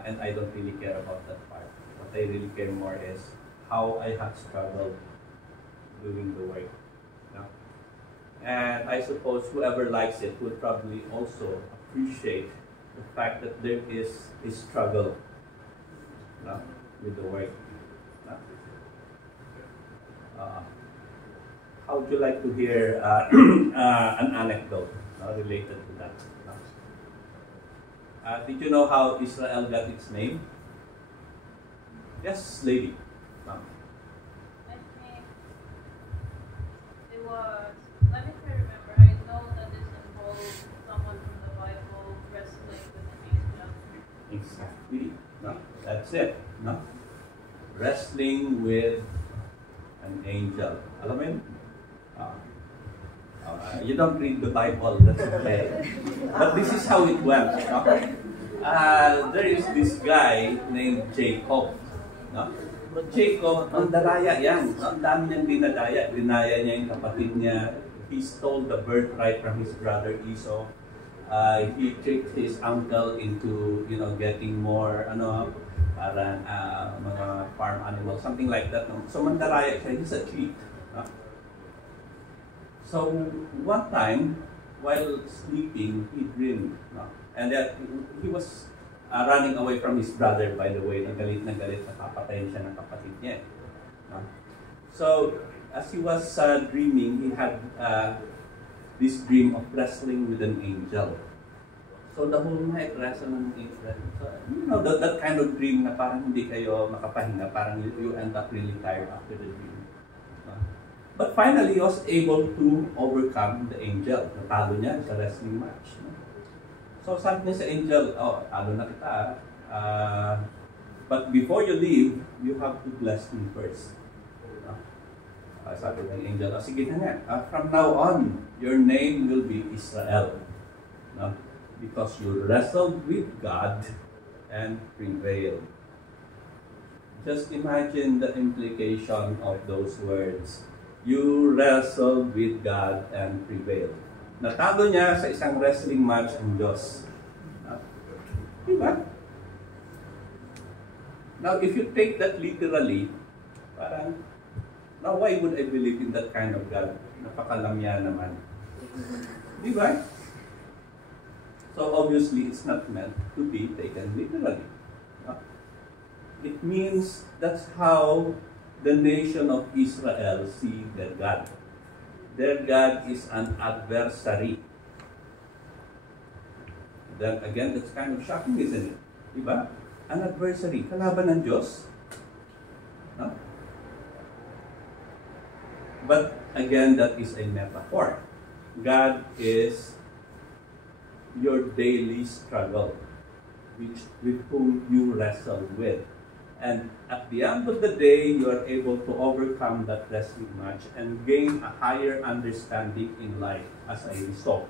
And I don't really care about that part. What I really care more is how I have struggled doing the work. No? And I suppose whoever likes it would probably also appreciate the fact that there is a struggle, no, with the work. No? How would you like to hear an anecdote related to that? Did you know how Israel got its name? Yes, lady. I think it was, let me try to remember. I know that this involved someone from the Bible wrestling with an angel. Exactly. No, that's it. No? Wrestling with an angel. Alam mo yun? You don't read the Bible, that's okay. But this is how it went. No? There is this guy named Jacob. No? Jacob, ang daraya yan. Ang dami niyang dinadaya. Dinaya niya yung kapatid niya. He stole the birthright from his brother Esau. He tricked his uncle into, getting more, parang mga farm animals, something like that. No? So mandaraya siya. He's a cheat. No? So one time, while sleeping, he dreamed, no? And that he was running away from his brother, by the way. Nagalit na papatayin siya ng kapatid niya. No? So as he was dreaming, he had this dream of wrestling with an angel. So the whole night, wrestle ng angel. So, that kind of dream na parang hindi kayo makapahinga, parang you end up really tired after the dream. But finally, he was able to overcome the angel. Natalo niya sa wrestling match. No? So sabi niya sa angel, talo na kita. But before you leave, you have to bless me first. No? Sabi ng angel, sige na nga. From now on, your name will be Israel. No? Because you wrestled with God and prevailed. Just imagine the implication of those words. You wrestled with God and prevailed. Natalo niya sa isang wrestling match ang Diyos. Diba? Now, if you take that literally, parang, now why would I believe in that kind of God? Napakalamya naman. Diba? So obviously, it's not meant to be taken literally. It means that's how the nation of Israel see their God. Their God is an adversary. Then again, that's kind of shocking, isn't it? Diba? An adversary. Kalaban ng Diyos. No? But again, that is a metaphor. God is your daily struggle, with whom you wrestle with. And at the end of the day, you are able to overcome that wrestling match and gain a higher understanding in life as a result.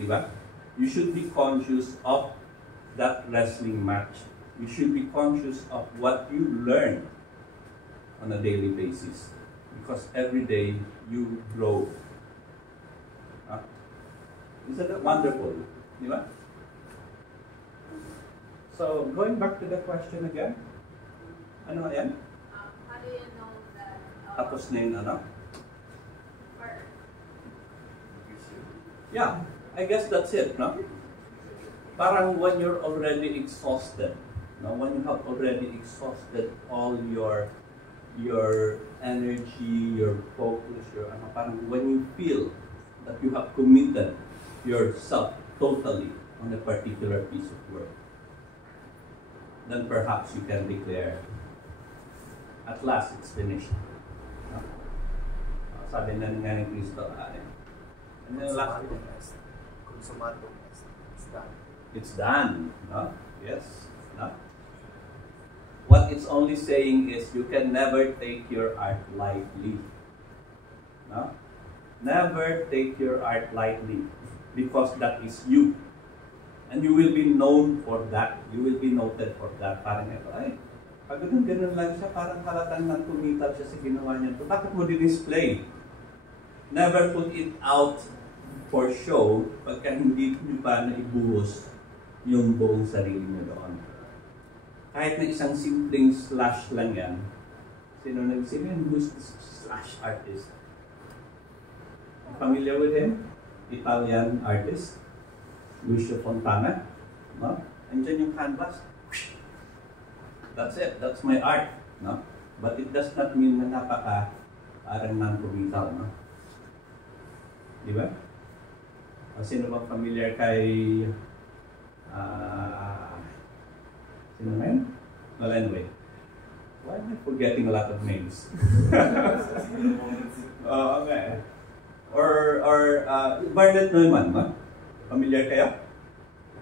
Diba? You should be conscious of that wrestling match. You should be conscious of what you learn on a daily basis. Because every day, you grow. Isn't that wonderful? Diba? So, going back to the question again. Ano yan? How do you know that? Tapos na yung ano? Or, Yeah, I guess that's it, no? Parang when you're already exhausted, no? When you have already exhausted all your energy, your focus, parang when you feel that you have committed yourself totally on a particular piece of work, then perhaps you can declare, at last it's finished. No? Sabi na nga ni Cristo, and then last, Consumato. It's done. it's done. No? Yes. No? What it's only saying is you can never take your art lightly. No? Never take your art lightly, because that is you. And you will be known for that. You will be noted for that. Parang ito, pag ganun lang siya, parang halatang nang tumitap siya sa ginawa niya. So, bakit mo di-display? Never put it out for show pagka hindi nyo pa naibuhos yung buong sarili nyo doon. Kahit na isang simpleng slash lang yan, Sino nagsabihin? Who's this slash artist? Familiar with him? Italian artist, Lucio Fontana. No? Andyan yung canvas. That's it. That's my art. No? But it does not mean na parang non-committal. No? Di ba? Sino bang familiar kay sino na yun? Well, anyway. Why am I forgetting a lot of names? Okay. Or Bartlett Neumann, no? Familiar kayo?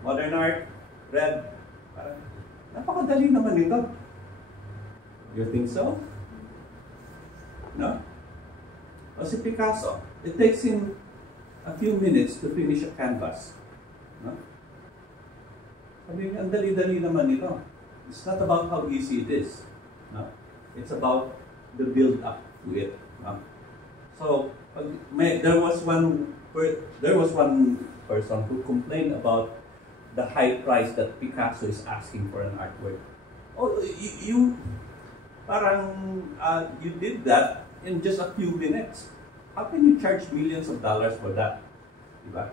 Modern art, red. Parang, napakadali naman ito. You think so? No? O si Picasso, it takes him a few minutes to finish a canvas. No? Sabi niya, ang dali-dali naman ito. It's not about how easy it is. No? It's about the build-up to it. No? So, there was one person who complained about the high price that Picasso is asking for an artwork. Oh, you did that in just a few minutes. How can you charge millions of dollars for that? Diba?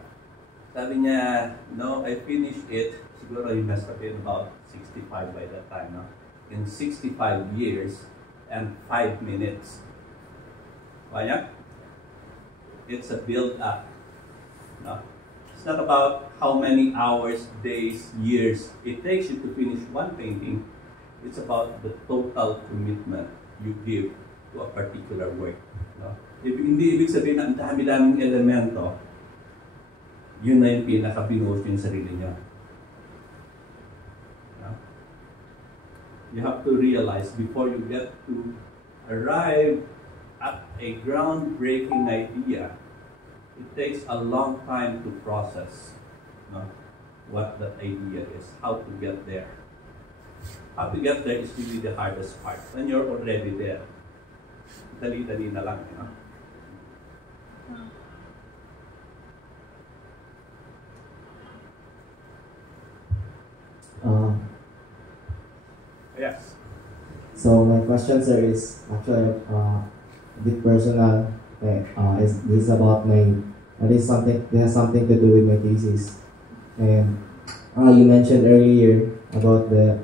Sabi niya, no, I finished it. Siguro you must have been about 65 by that time, no? In 65 years and 5 minutes. Kaya? It's a build-up. No? It's not about how many hours, days, years it takes you to finish one painting. It's about the total commitment you give to a particular work. No? Hindi ibig sabihin na ang dami-daming elemento, yun na yung pinaka-pinost yung sarili nyo. No? You have to realize before you get to arrive at a groundbreaking idea, it takes a long time to process, no, what that idea is, how to get there. How to get there is really the hardest part. When you're already there, dali-dali na lang, you know? Yes. So my question, sir, is actually a bit personal. This is about this has something to do with my thesis. And you mentioned earlier about the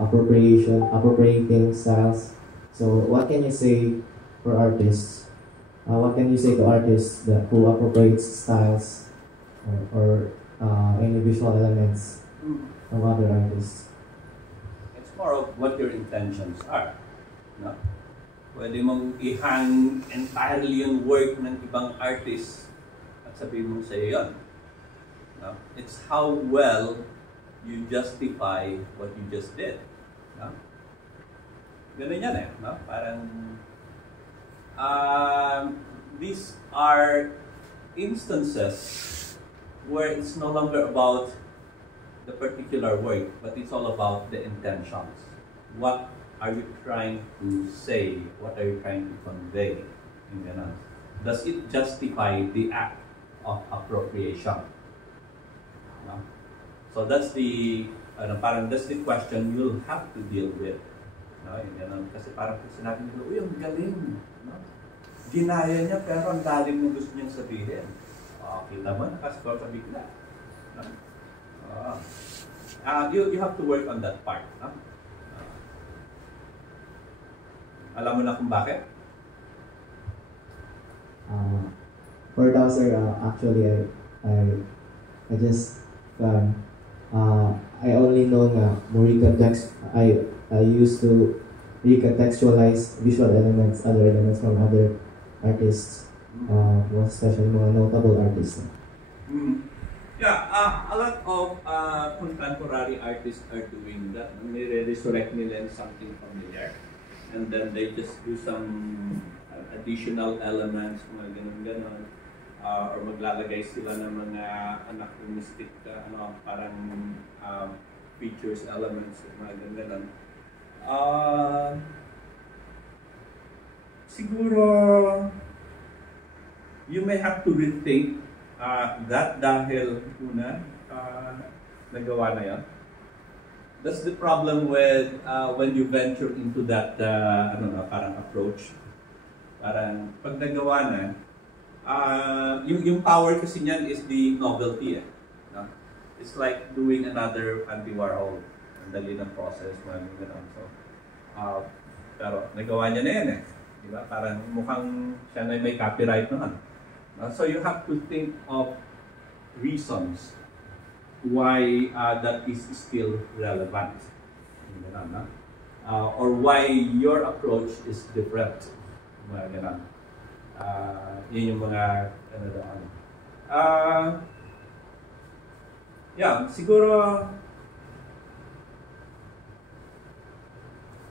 appropriating styles. So what can you say for artists? What can you say to artists who appropriates styles or any visual elements from other artists? It's more of what your intentions are. No? Pwede mong i-hang entirely yung work ng ibang artist at sabihin mong sa'yo yun. No? It's how well you justify what you just did. No? Ganun yan eh. No? Parang these are instances where it's no longer about the particular work, but it's all about the intentions. What are you trying to say? What are you trying to convey? Does it justify the act of appropriation? No? So that's the that's the question you'll have to deal with. No? Kasi parang sinabi nila, uy, ang galing. No? Ginaya niya pero ang galing ng gusto niyang sabihin. Kita mo, nakascore sa bigla. No? You have to work on that part. No? Alam mo na kung bakit? For that, sir, actually, I just I only know I used to recontextualize visual elements, other elements from other artists, especially mga notable artists. Yeah, a lot of contemporary artists are doing that. Nire-resurrect nila something familiar. And then they just do some additional elements, mga ganun-ganun. Or maglalagay sila ng mga anachronistic, parang features, elements, mga ganun-ganun. Siguro, you may have to rethink that dahil una, nagawa na yan. That's the problem with when you venture into that parang approach. Parang pag nagawa na, yung power kasi niyan is the novelty. No? It's like doing another Andy Warhol. Ang dali ng process, mga ganun. So, pero nagawa niya na yan eh. Diba? Parang mukhang siya na may copyright naman. So you have to think of reasons why that is still relevant. Or why your approach is different. Yun yung mga siguro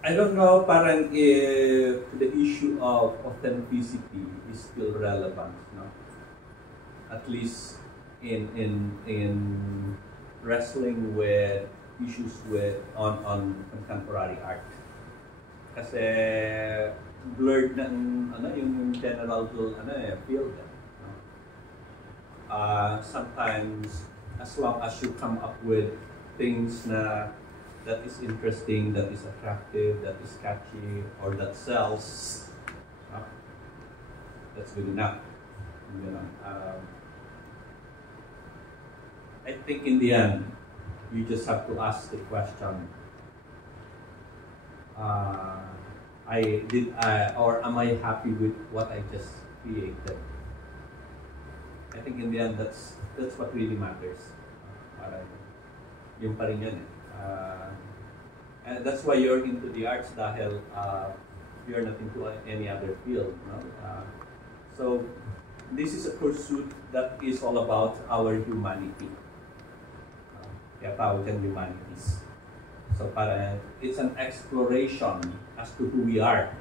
I don't know parang if the issue of authenticity is still relevant, no? At least in wrestling with issues on contemporary art. Kasi blurred na yung general field. No? Sometimes as long as you come up with things that is interesting, that is attractive, that is catchy, or that sells, that's good enough. I think in the end, you just have to ask the question, or am I happy with what I just created? I think in the end, that's what really matters. Yung pa rin yun eh. And that's why you're into the arts dahil you're not into any other field. No? So this is a pursuit that is all about our humanity. Kaya tawag yan humanities. So it's an exploration as to who we are.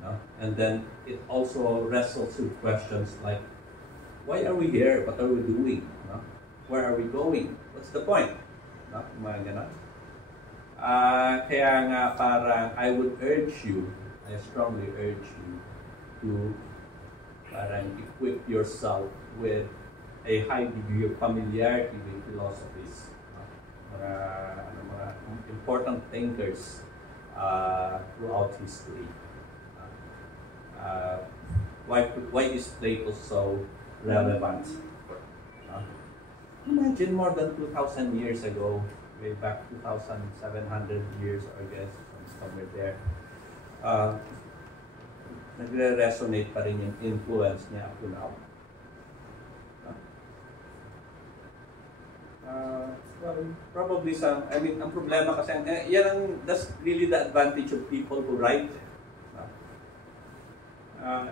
No? And then it also wrestles with questions like, why are we here? What are we doing? No? Where are we going? What's the point? No? Mga ganon. Kaya nga parang I strongly urge you to parang equip yourself with a high degree of familiarity with philosophies. Mga important thinkers throughout history. Why is Plato so relevant? Imagine more than 2,000 years ago, way back 2,700 years, I guess, somewhere there. Nagre-resonate pa rin yung influence niya up to now. Probably ang problema kasi, that's really the advantage of people who write.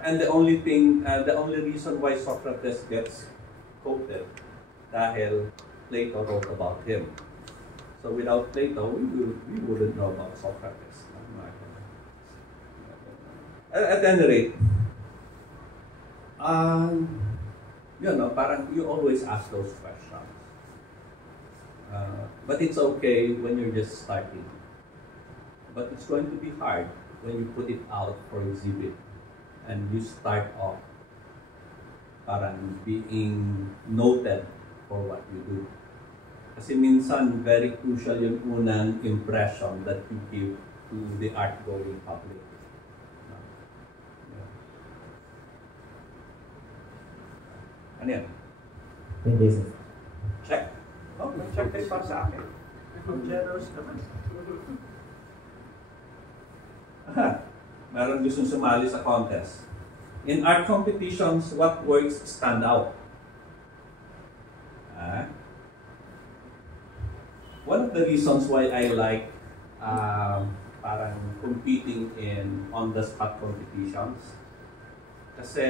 And the only reason why Socrates gets quoted, dahil Plato wrote about him. So without Plato, we wouldn't know about Socrates. At any rate, parang you always ask those questions. But it's okay when you're just starting. But it's going to be hard when you put it out for exhibit and you start off parang being noted for what you do. Kasi minsan, very crucial yung unang impression that you give to the art-going public. Ano yan? Thank you, sir. Check? Oh, check kayo para sa akin. Generous naman. Meron gustong sumali sa contest. In art competitions, what works stand out? One of the reasons why I like parang competing in on-the-spot competitions, kasi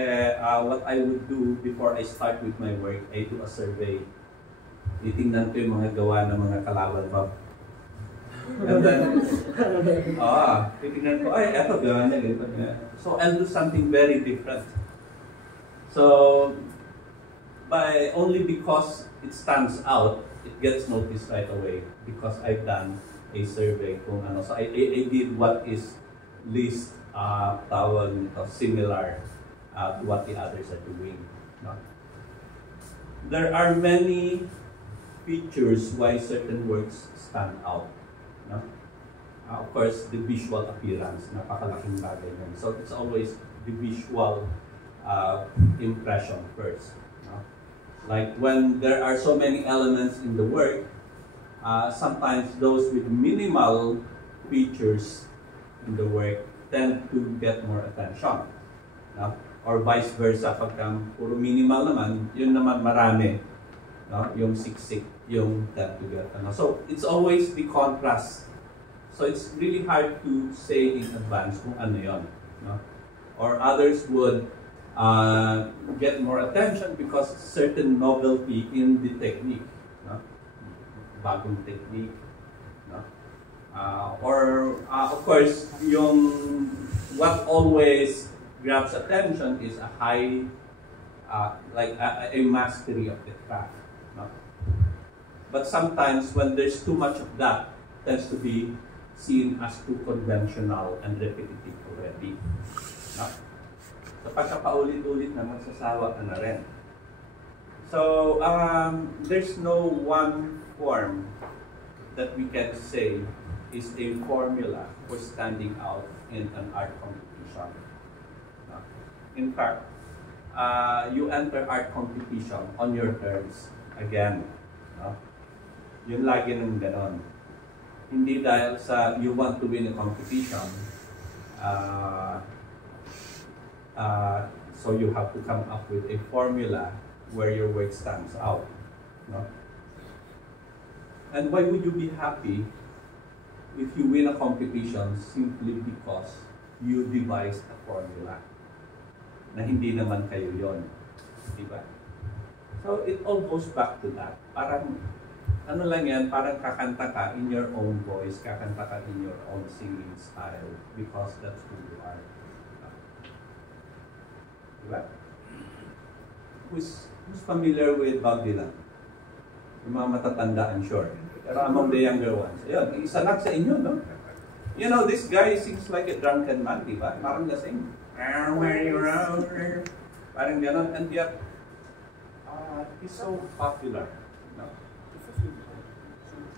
what I would do before I start with my work, I do a survey. Titingnan ko yung mga gawa ng mga kalaban ko. And then, titingnan ko, ay, eto, gawa niya, ganito niya. So, I'll do something very different. So, only because it stands out, it gets noticed right away because I've done a survey kung ano. So, I did what is least similar to what the others are doing. No? There are many features why certain works stand out. No? Of course, the visual appearance, napakalaking bagay yun. So it's always the visual impression first. No? Like when there are so many elements in the work, sometimes those with minimal features in the work tend to get more attention. No? Or vice versa, pagka puro minimal naman, yun naman marami. No? Yung siksik, yung tend to get. No? So it's always the contrast. So it's really hard to say in advance kung ano yun. No? Or others would get more attention because certain novelty in the technique. No? Bagong technique. No? Of course, what always grabs attention is a high, like a mastery of the craft. No? But sometimes when there's too much of that, tends to be seen as too conventional and repetitive already. No? So pagkapaulit-ulit na magsasawa ka na rin. So there's no one form that we can say is a formula for standing out in an art competition. No? In fact, you enter art competition on your terms again. No? Yun lagi nang ganon. Hindi dahil sa you want to win a competition, so you have to come up with a formula where your work stands out. No? And why would you be happy if you win a competition simply because you devised a formula na hindi naman kayo yon, diba? So it all goes back to that. Parang ano lang yan, parang kakanta ka in your own voice, kakanta ka in your own singing style because that's who you are. Diba? Who's familiar with Bob Dylan? Yung mga matatanda, I'm sure. Pero among the younger ones, ayun, isa lang sa inyo, no? You know, this guy sings like a drunken man, diba? Parang lasing. Parang gano'n, and yet, he's so popular. No?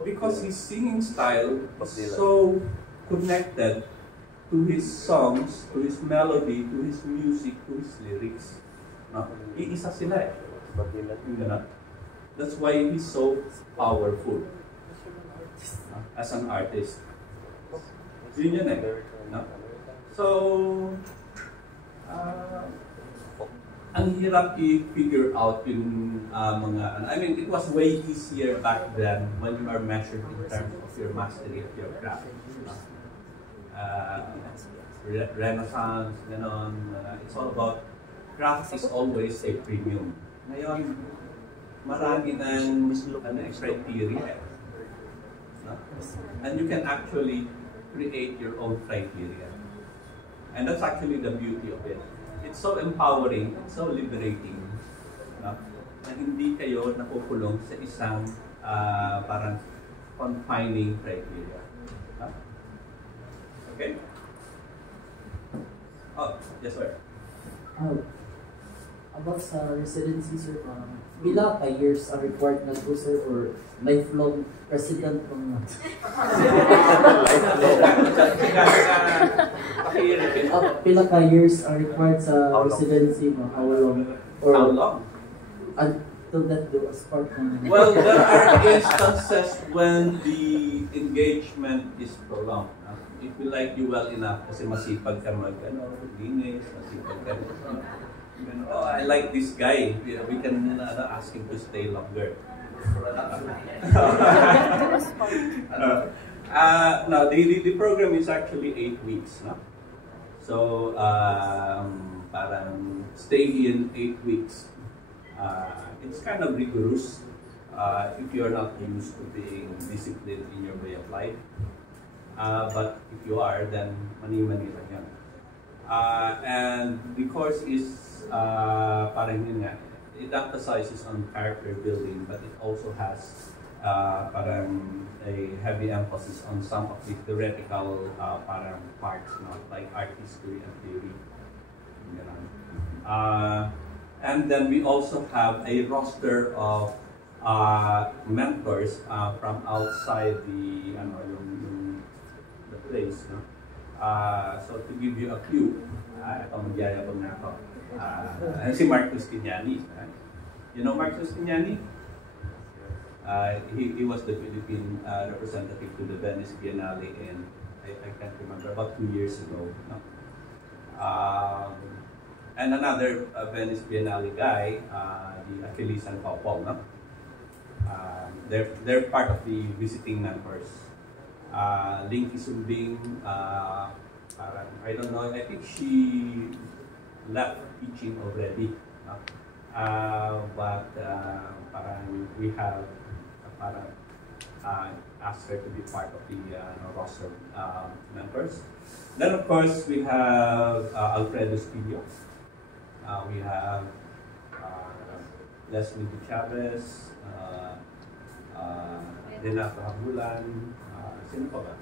Because his singing style is so connected to his songs, to his melody, to his music, to his lyrics. No? Iisa sila eh. That's why he's so powerful as an artist. Yun yun eh. No? So, ang hirap i-figure out yung mga, I mean, it was way easier back then when you are measured in terms of your mastery of your craft. Renaissance, ganon, it's all about, craft is always a premium. Ngayon, marami ng criteria. No? And you can actually create your own criteria. And that's actually the beauty of it. It's so empowering, it's so liberating, no? Na hindi kayo nakukulong sa isang parang confining criteria. No? Okay? Oh, yes sir. About sa residency, sir, pila ka years ang required na po, sir, or lifelong resident ng pila ka years ang required sa residency, how long? Or how long? Until that do as part ng... Well, there are instances when the engagement is prolonged. If you like you well enough, kasi masipag ka linis, masipag ka oh, I like this guy. We can ask him to stay longer. No, the program is actually 8 weeks. No? So, parang stay in 8 weeks. It's kind of rigorous if you're not used to being disciplined in your way of life. But if you are, then mani-mani lang yan. And the course is parang yun nga, it emphasizes on character building, but it also has parang a heavy emphasis on some of the theoretical parang parts, not like art history and theory. And then we also have a roster of mentors from outside the place, no? So to give you a clue, ito magyayabang na ako. Si Marcus Piñani. You know Marcus Piñani? He was the Philippine representative to the Venice Biennale in, I can't remember, about 2 years ago. No? And another Venice Biennale guy, the Achilles and Popol. No? They're part of the visiting members. Linky Sumbing, I don't know, I think she left teaching already. No? But we have asked her to be part of the roster members. Then of course we have Alfredo Spilio. We have Leslie De Chavez, Renato Habulan, sino pa ba?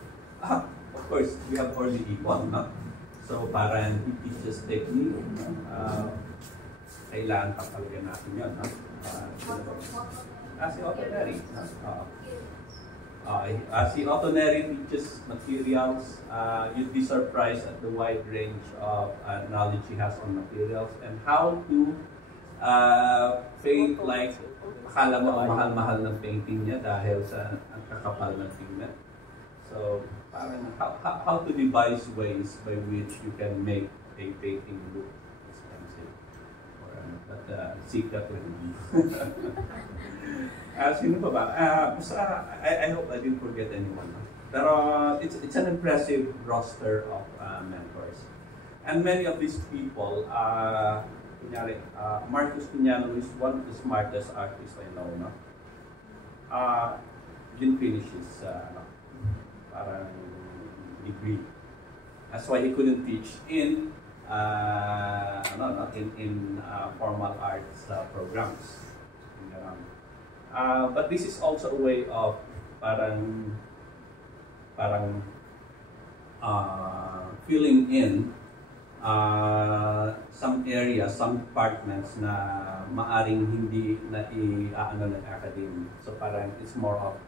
Of course, we have Orly Ipon, no? So parang he teaches technique, kailangan kapalagyan natin yun, no? Si Otto Neri. Si Otto Neri teaches materials. You'd be surprised at the wide range of knowledge he has on materials and how to paint like akala mo ang mahal-mahal ng painting niya dahil sa ang kakapal ng pigment. So, parang how to devise ways by which you can make a painting look expensive. But secret rin. Sino pa ba? I hope I didn't forget anyone. Pero it's an impressive roster of mentors. And many of these people, Marcus Piñano is one of the smartest artists I know. No? Didn't finish his parang degree. That's why he couldn't teach in formal arts programs. But this is also a way of parang filling in some areas, some departments na maaring hindi na i-aano ng academy. So parang it's more of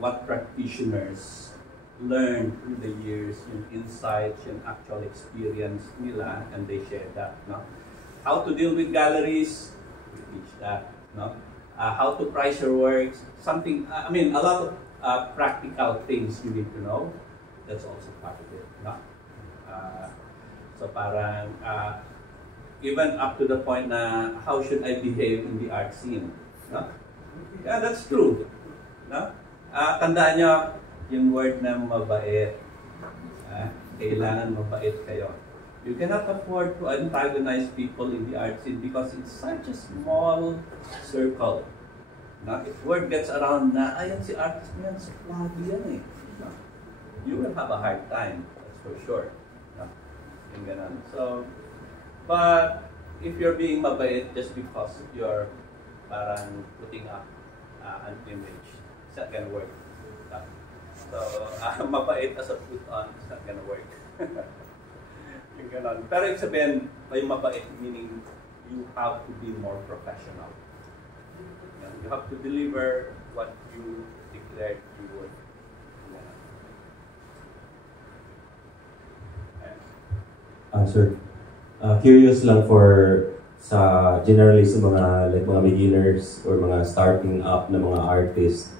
what practitioners learn through the years, yung insights, yung actual experience nila, and they share that. No? How to deal with galleries, we teach that. No? How to price your works, something, a lot of practical things you need to know. That's also part of it. No? So parang, even up to the point na, how should I behave in the art scene? No? Yeah, that's true. No? Tandaan nyo, yung word na mabait, kailangan mabait kayo. You cannot afford to antagonize people in the art scene because it's such a small circle. Now, if word gets around na, ayan si artist mo yan, so plagi yan eh. No? You will have a hard time, that's for sure. No? Yung ganun. So, but if you're being mabait just because you're parang putting up an image, it's not gonna work. No? So, mabait as a put-on, it's not gonna work. Yung ganun. Pero ibig sabihin, may mabait, meaning you have to be more professional. You have to deliver what you declared you would. Sir, curious lang generally sa mga beginners or mga starting up na mga artists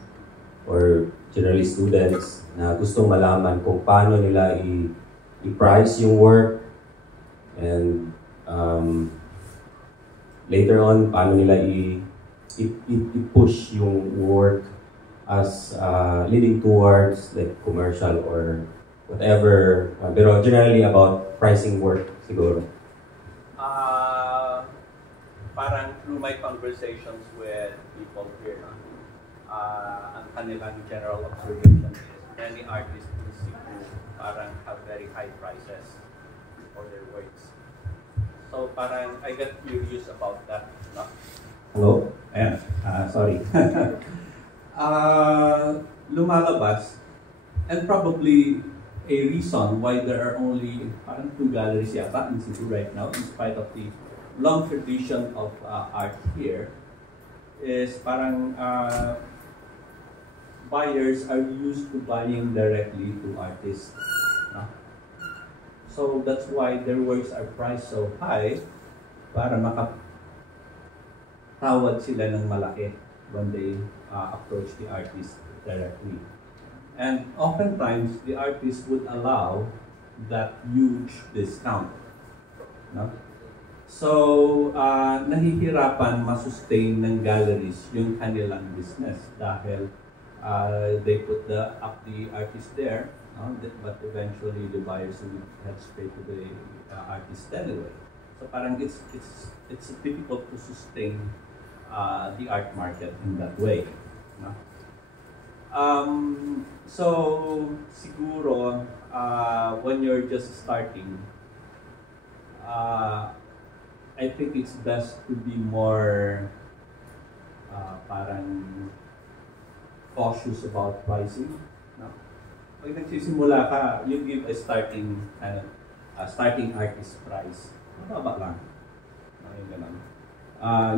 or generally students na gustong malaman kung paano nila i-price yung work and later on paano nila i-push yung work as leading towards like commercial or whatever, pero generally about pricing work siguro. Parang through my conversations with people here, ang kanilang general observation is many artists in Cebu parang have very high prices for their works. So parang I got curious about that. No? Hello? Ayan, sorry. Lumalabas, and probably a reason why there are only parang 2 galleries yata in Cebu right now, in spite of the long tradition of art here, is parang buyers are used to buying directly to artists. No? So that's why their works are priced so high para makatawad sila ng malaki when they approach the artist directly. And oftentimes, the artist would allow that huge discount. No? So, nahihirapan masustain ng galleries yung kanilang business dahil they put up the artist there, but eventually the buyers will have to pay to the artist anyway. So, parang it's difficult to sustain the art market in that way. No? So, siguro, when you're just starting, I think it's best to be more parang cautious about pricing. No? Pag nagsisimula ka, you give a starting starting artist price. Mababa lang.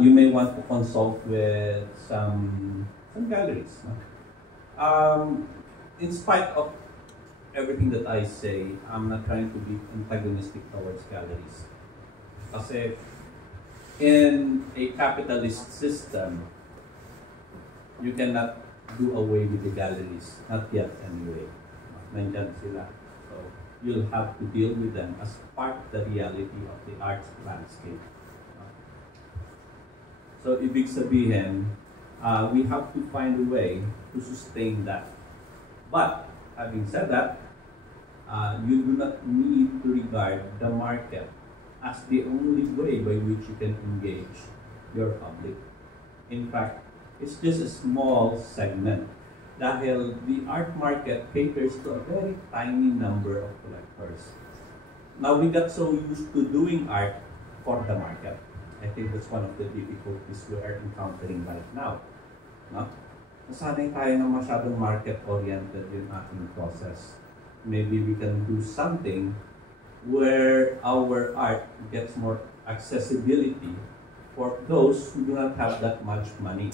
You may want to consult with some galleries. No? In spite of everything that I say, I'm not trying to be antagonistic towards galleries. Kasi in a capitalist system, you cannot do away with the galleries. Not yet anyway. Nandyan sila. So you'll have to deal with them as part of the reality of the arts landscape. So ibig sabihin, we have to find a way to sustain that. But, having said that, you do not need to regard the market as the only way by which you can engage your public. In fact, it's just a small segment. Dahil the art market caters to a very tiny number of collectors. Now, we got so used to doing art for the market. I think that's one of the difficulties we are encountering right now. No? Nasanay tayo na masyadong market-oriented yung ating process. Maybe we can do something where our art gets more accessibility for those who do not have that much money.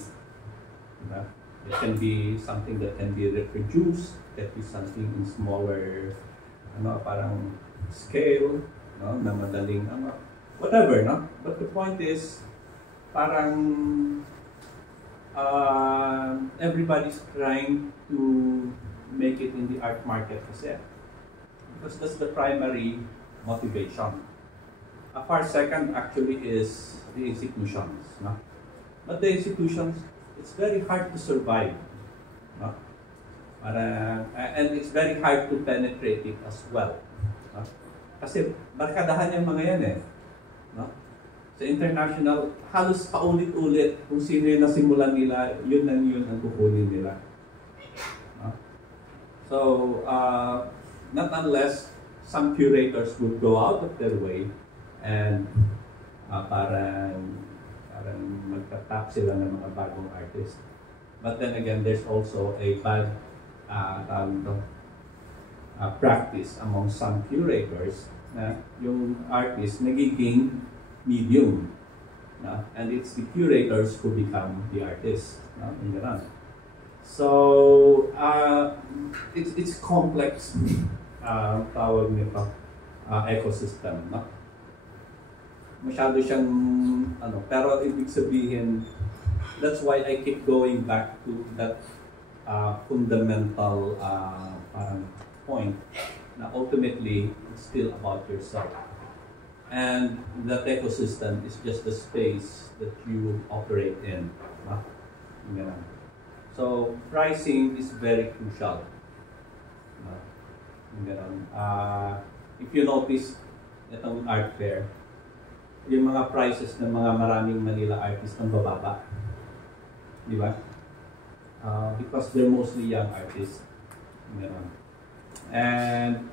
Diba? It can be something that can be reproduced, it can be something in smaller, parang scale, na madaling, whatever, no? But the point is, parang everybody's trying to make it in the art market kasi. Because that's the primary motivation. A far second actually is the institutions. No? But the institutions, it's very hard to survive. No? And it's very hard to penetrate it as well. No? Kasi barkadahan yung mga yan eh. No? Sa international, halos paulit-ulit kung sino yung nasimulan nila, yun ang kukunin nila. No? So, not unless some curators would go out of their way and parang magtatap sila ng mga bagong artists. But then again, there's also a bad practice among some curators na yung artist nagiging medium. No? And it's the curators who become the artists. No? So, it's complex tawag nito, ecosystem. No? Masyado siyang, pero ibig sabihin, that's why I keep going back to that fundamental parang point na ultimately, it's still about yourself. And that ecosystem is just the space that you operate in. So, pricing is very crucial. If you notice, itong art fair, yung mga prices ng mga maraming Manila artists ng bababa. Di ba? Because they're mostly young artists. And,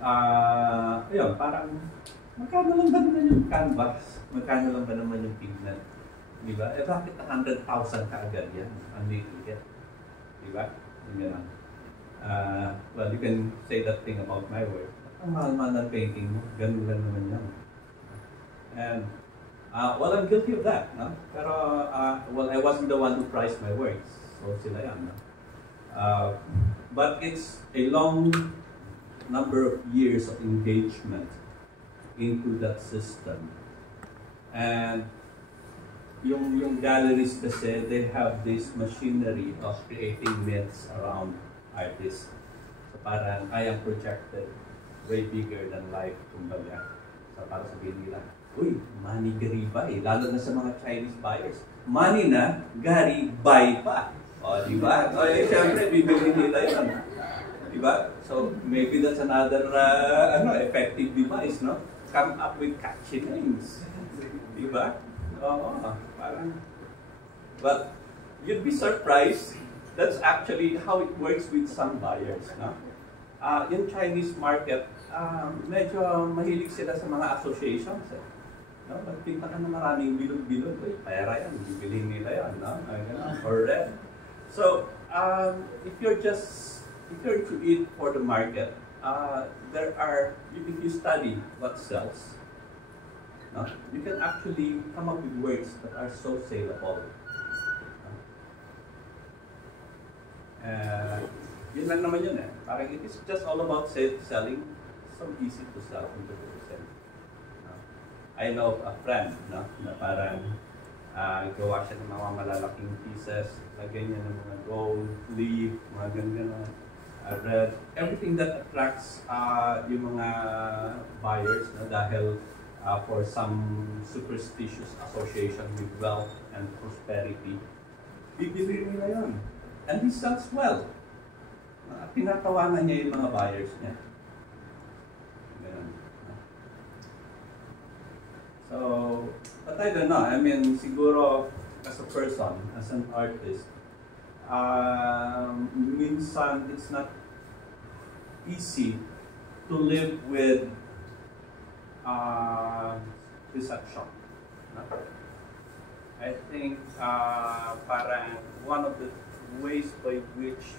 ayun, parang, magkano lang ba naman yung canvas? Magkano lang ba naman yung pigment? Di ba? Bakit 100,000 kaagad yan? Ang ticket. Di ba? Well, you can say that thing about my work. Ang mahal-mahal ng painting mo, ganun lang naman yan. And Well, I'm guilty of that, no? Pero, well, I wasn't the one who priced my works. So sila yan, no? But it's a long number of years of engagement into that system. And yung galleries kasi, they have this machinery of creating myths around artists. So parang I am projected way bigger than life, kumbaga. So para sabihin nila, uy, money Gary buy, lalo na sa mga Chinese buyers. Money na, Gary buy pa. O, di ba? O, siyempre, bibili nila yun. Di ba? So, maybe that's another effective device, no? Come up with catchy names. Di ba? Oo, parang. But, you'd be surprised, that's actually how it works with some buyers, no? Yung Chinese market, medyo mahilig sila sa mga associations, eh. No? Magpinta ka na maraming bilog-bilog, eh, pera yan, bibilihin nila yan, no? Or red. So, if you're to eat for the market, if you study what sells, no? You can actually come up with words that are so saleable. Yun lang naman yun eh. Parang it is just all about selling. So easy to sell and to sell. I know a friend, no, na parang gawa siya ng mga malalaking pieces, lagyan niya ng mga gold, leaf, mga ganyan, red, everything that attracts yung mga buyers, no, dahil for some superstitious association with wealth and prosperity, bibili nila yun. And he sells well. Tinatawanan niya yung mga buyers niya. So, but I don't know. I mean, siguro as a person, as an artist, minsan it's not easy to live with deception. I think parang one of the ways by which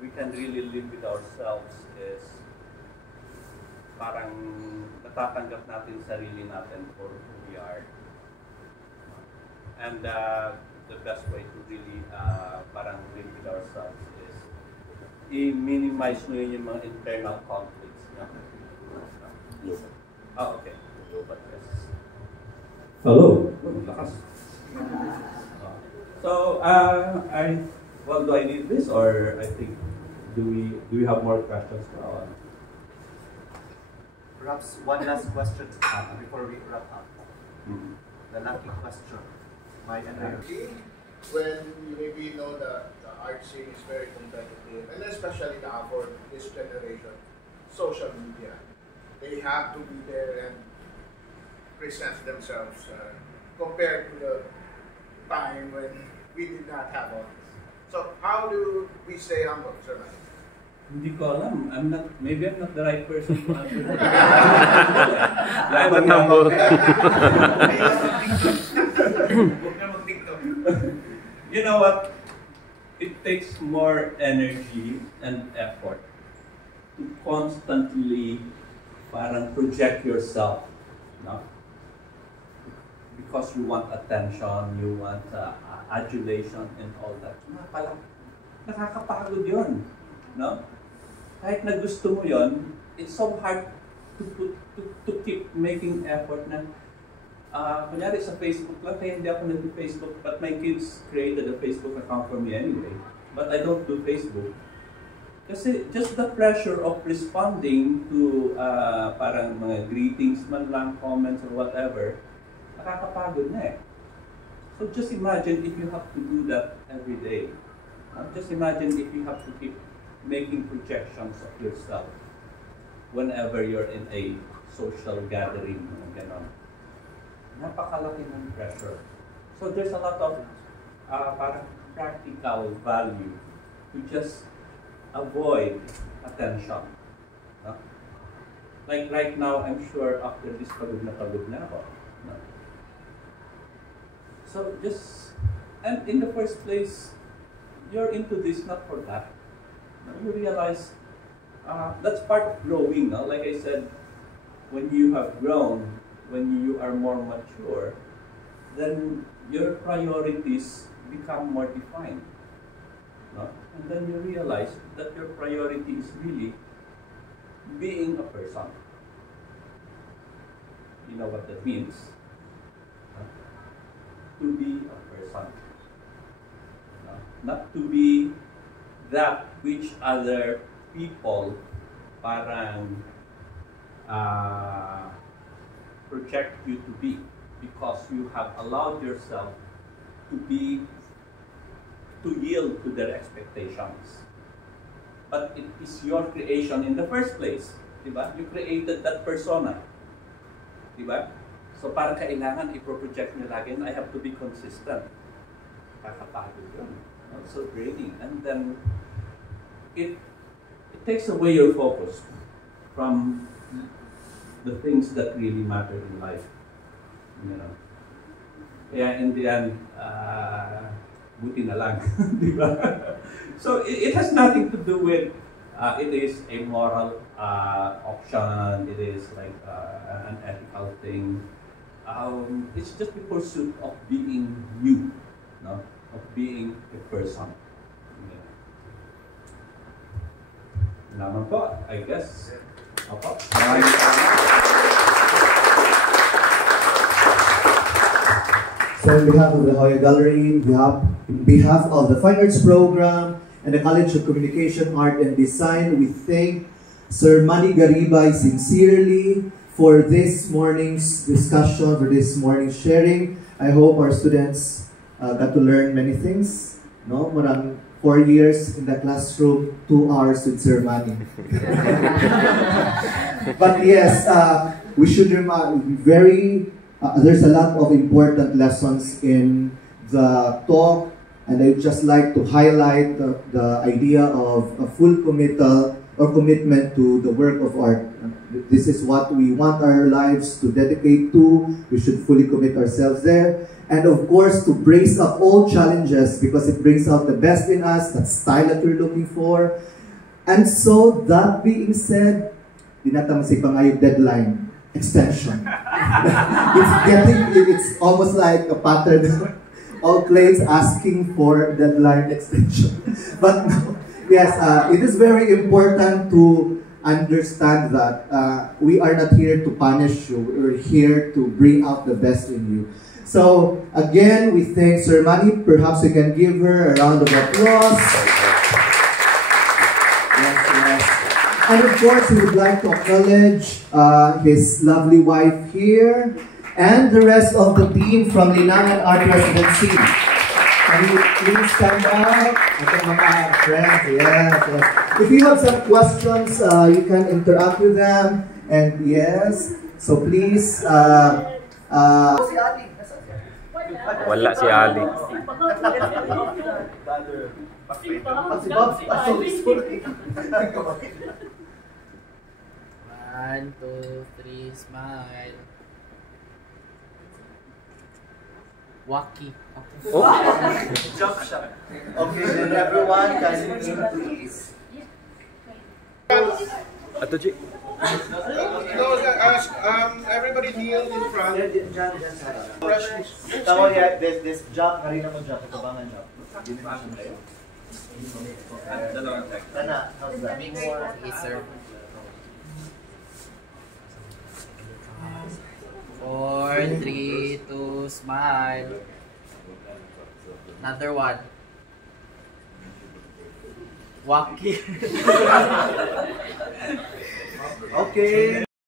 we can really live with ourselves is parang natatanggap natin sarili natin for who we are. And the best way to really parang live with ourselves is i-minimize mo yun yung mga internal conflicts. Oh, okay. Hello. Lakas. So, well, do I need this, or I think do we have more questions now? Perhaps one last question before we wrap up. The lucky question. My energy. When you maybe know that the art scene is very competitive, and especially now for this generation, social media, they have to be there and present themselves compared to the time when we did not have all this. So how do we stay humble, Sir Mike? Hindi ko alam. Maybe I'm not the right person to answer that. You know what? It takes more energy and effort to constantly parang project yourself, no? Because you want attention, you want adulation and all that. Nakakapagod yun, no? Kahit na gusto mo yun, it's so hard to keep making effort na kunyari sa Facebook lang, kaya hindi ako nag-Facebook, but my kids created a Facebook account for me anyway. But I don't do Facebook. Kasi just the pressure of responding to parang mga greetings man lang, comments or whatever, nakakapagod na eh. So just imagine if you have to do that every day. Just imagine if you have to keep making projections of yourself whenever you're in a social gathering. Ganon. Napakalaki ng pressure. So there's a lot of parang practical value to just avoid attention. No? Like right now, I'm sure after this pagod na ako. No? So just, and in the first place, you're into this not for that. You realize that's part of growing. No? Like I said, when you have grown, when you are more mature, then your priorities become more defined. No? And then you realize that your priority is really being a person. You know what that means? To be a person. Not to be that which other people parang project you to be, because you have allowed yourself to yield to their expectations. But it is your creation in the first place, diba? You created that persona, diba? So parang kailangan i-project nyo lagi na I have to be consistent. Kakapagod yun. So draining. And then it takes away your focus from the things that really matter in life. You know. Kaya in the end, buti na lang. Diba? So it has nothing to do with it is a moral option, it is like an ethical thing. It's just the pursuit of being you, no? Of being a person. Naman po, I guess. Opo. So on behalf of the Hoya Gallery, on behalf of the Fine Arts Program and the College of Communication, Art and Design, we thank Sir Manny Garibay sincerely for this morning's discussion, for this morning's sharing. I hope our students got to learn many things. No, marang 4 years in the classroom, 2 hours with Sir Manny. But yes, we should there's a lot of important lessons in the talk, and I'd just like to highlight the idea of a full committal or commitment to the work of art. This is what we want our lives to dedicate to. We should fully commit ourselves there. And of course, to brace up all challenges because it brings out the best in us, that style that we're looking for. And so, that being said, dinatang si pangayog deadline, extension. It's almost like a pattern. All plates asking for deadline extension. But no, yes, it is very important to understand that we are not here to punish you. We're here to bring out the best in you. So, again, we thank Sir Manny. Perhaps we can give her a round of applause. Yes. And of course, we would like to acknowledge his lovely wife here and the rest of the team from Linangan Art Residency. Can you please stand up? Mga friends, yes. If you have some questions, you can interact with them. And yes, so please, Wala si Ali. One, two, three, smile. Wacky. Oh. Jump shot. Okay, then everyone can please. Ato, G. Everybody kneel in front. Tama niya, this jump, harina mo jump, itabangan jump. Tana, how's that? Yes, sir. 4, 3, 2, smile. Another one. Wacky. Okay.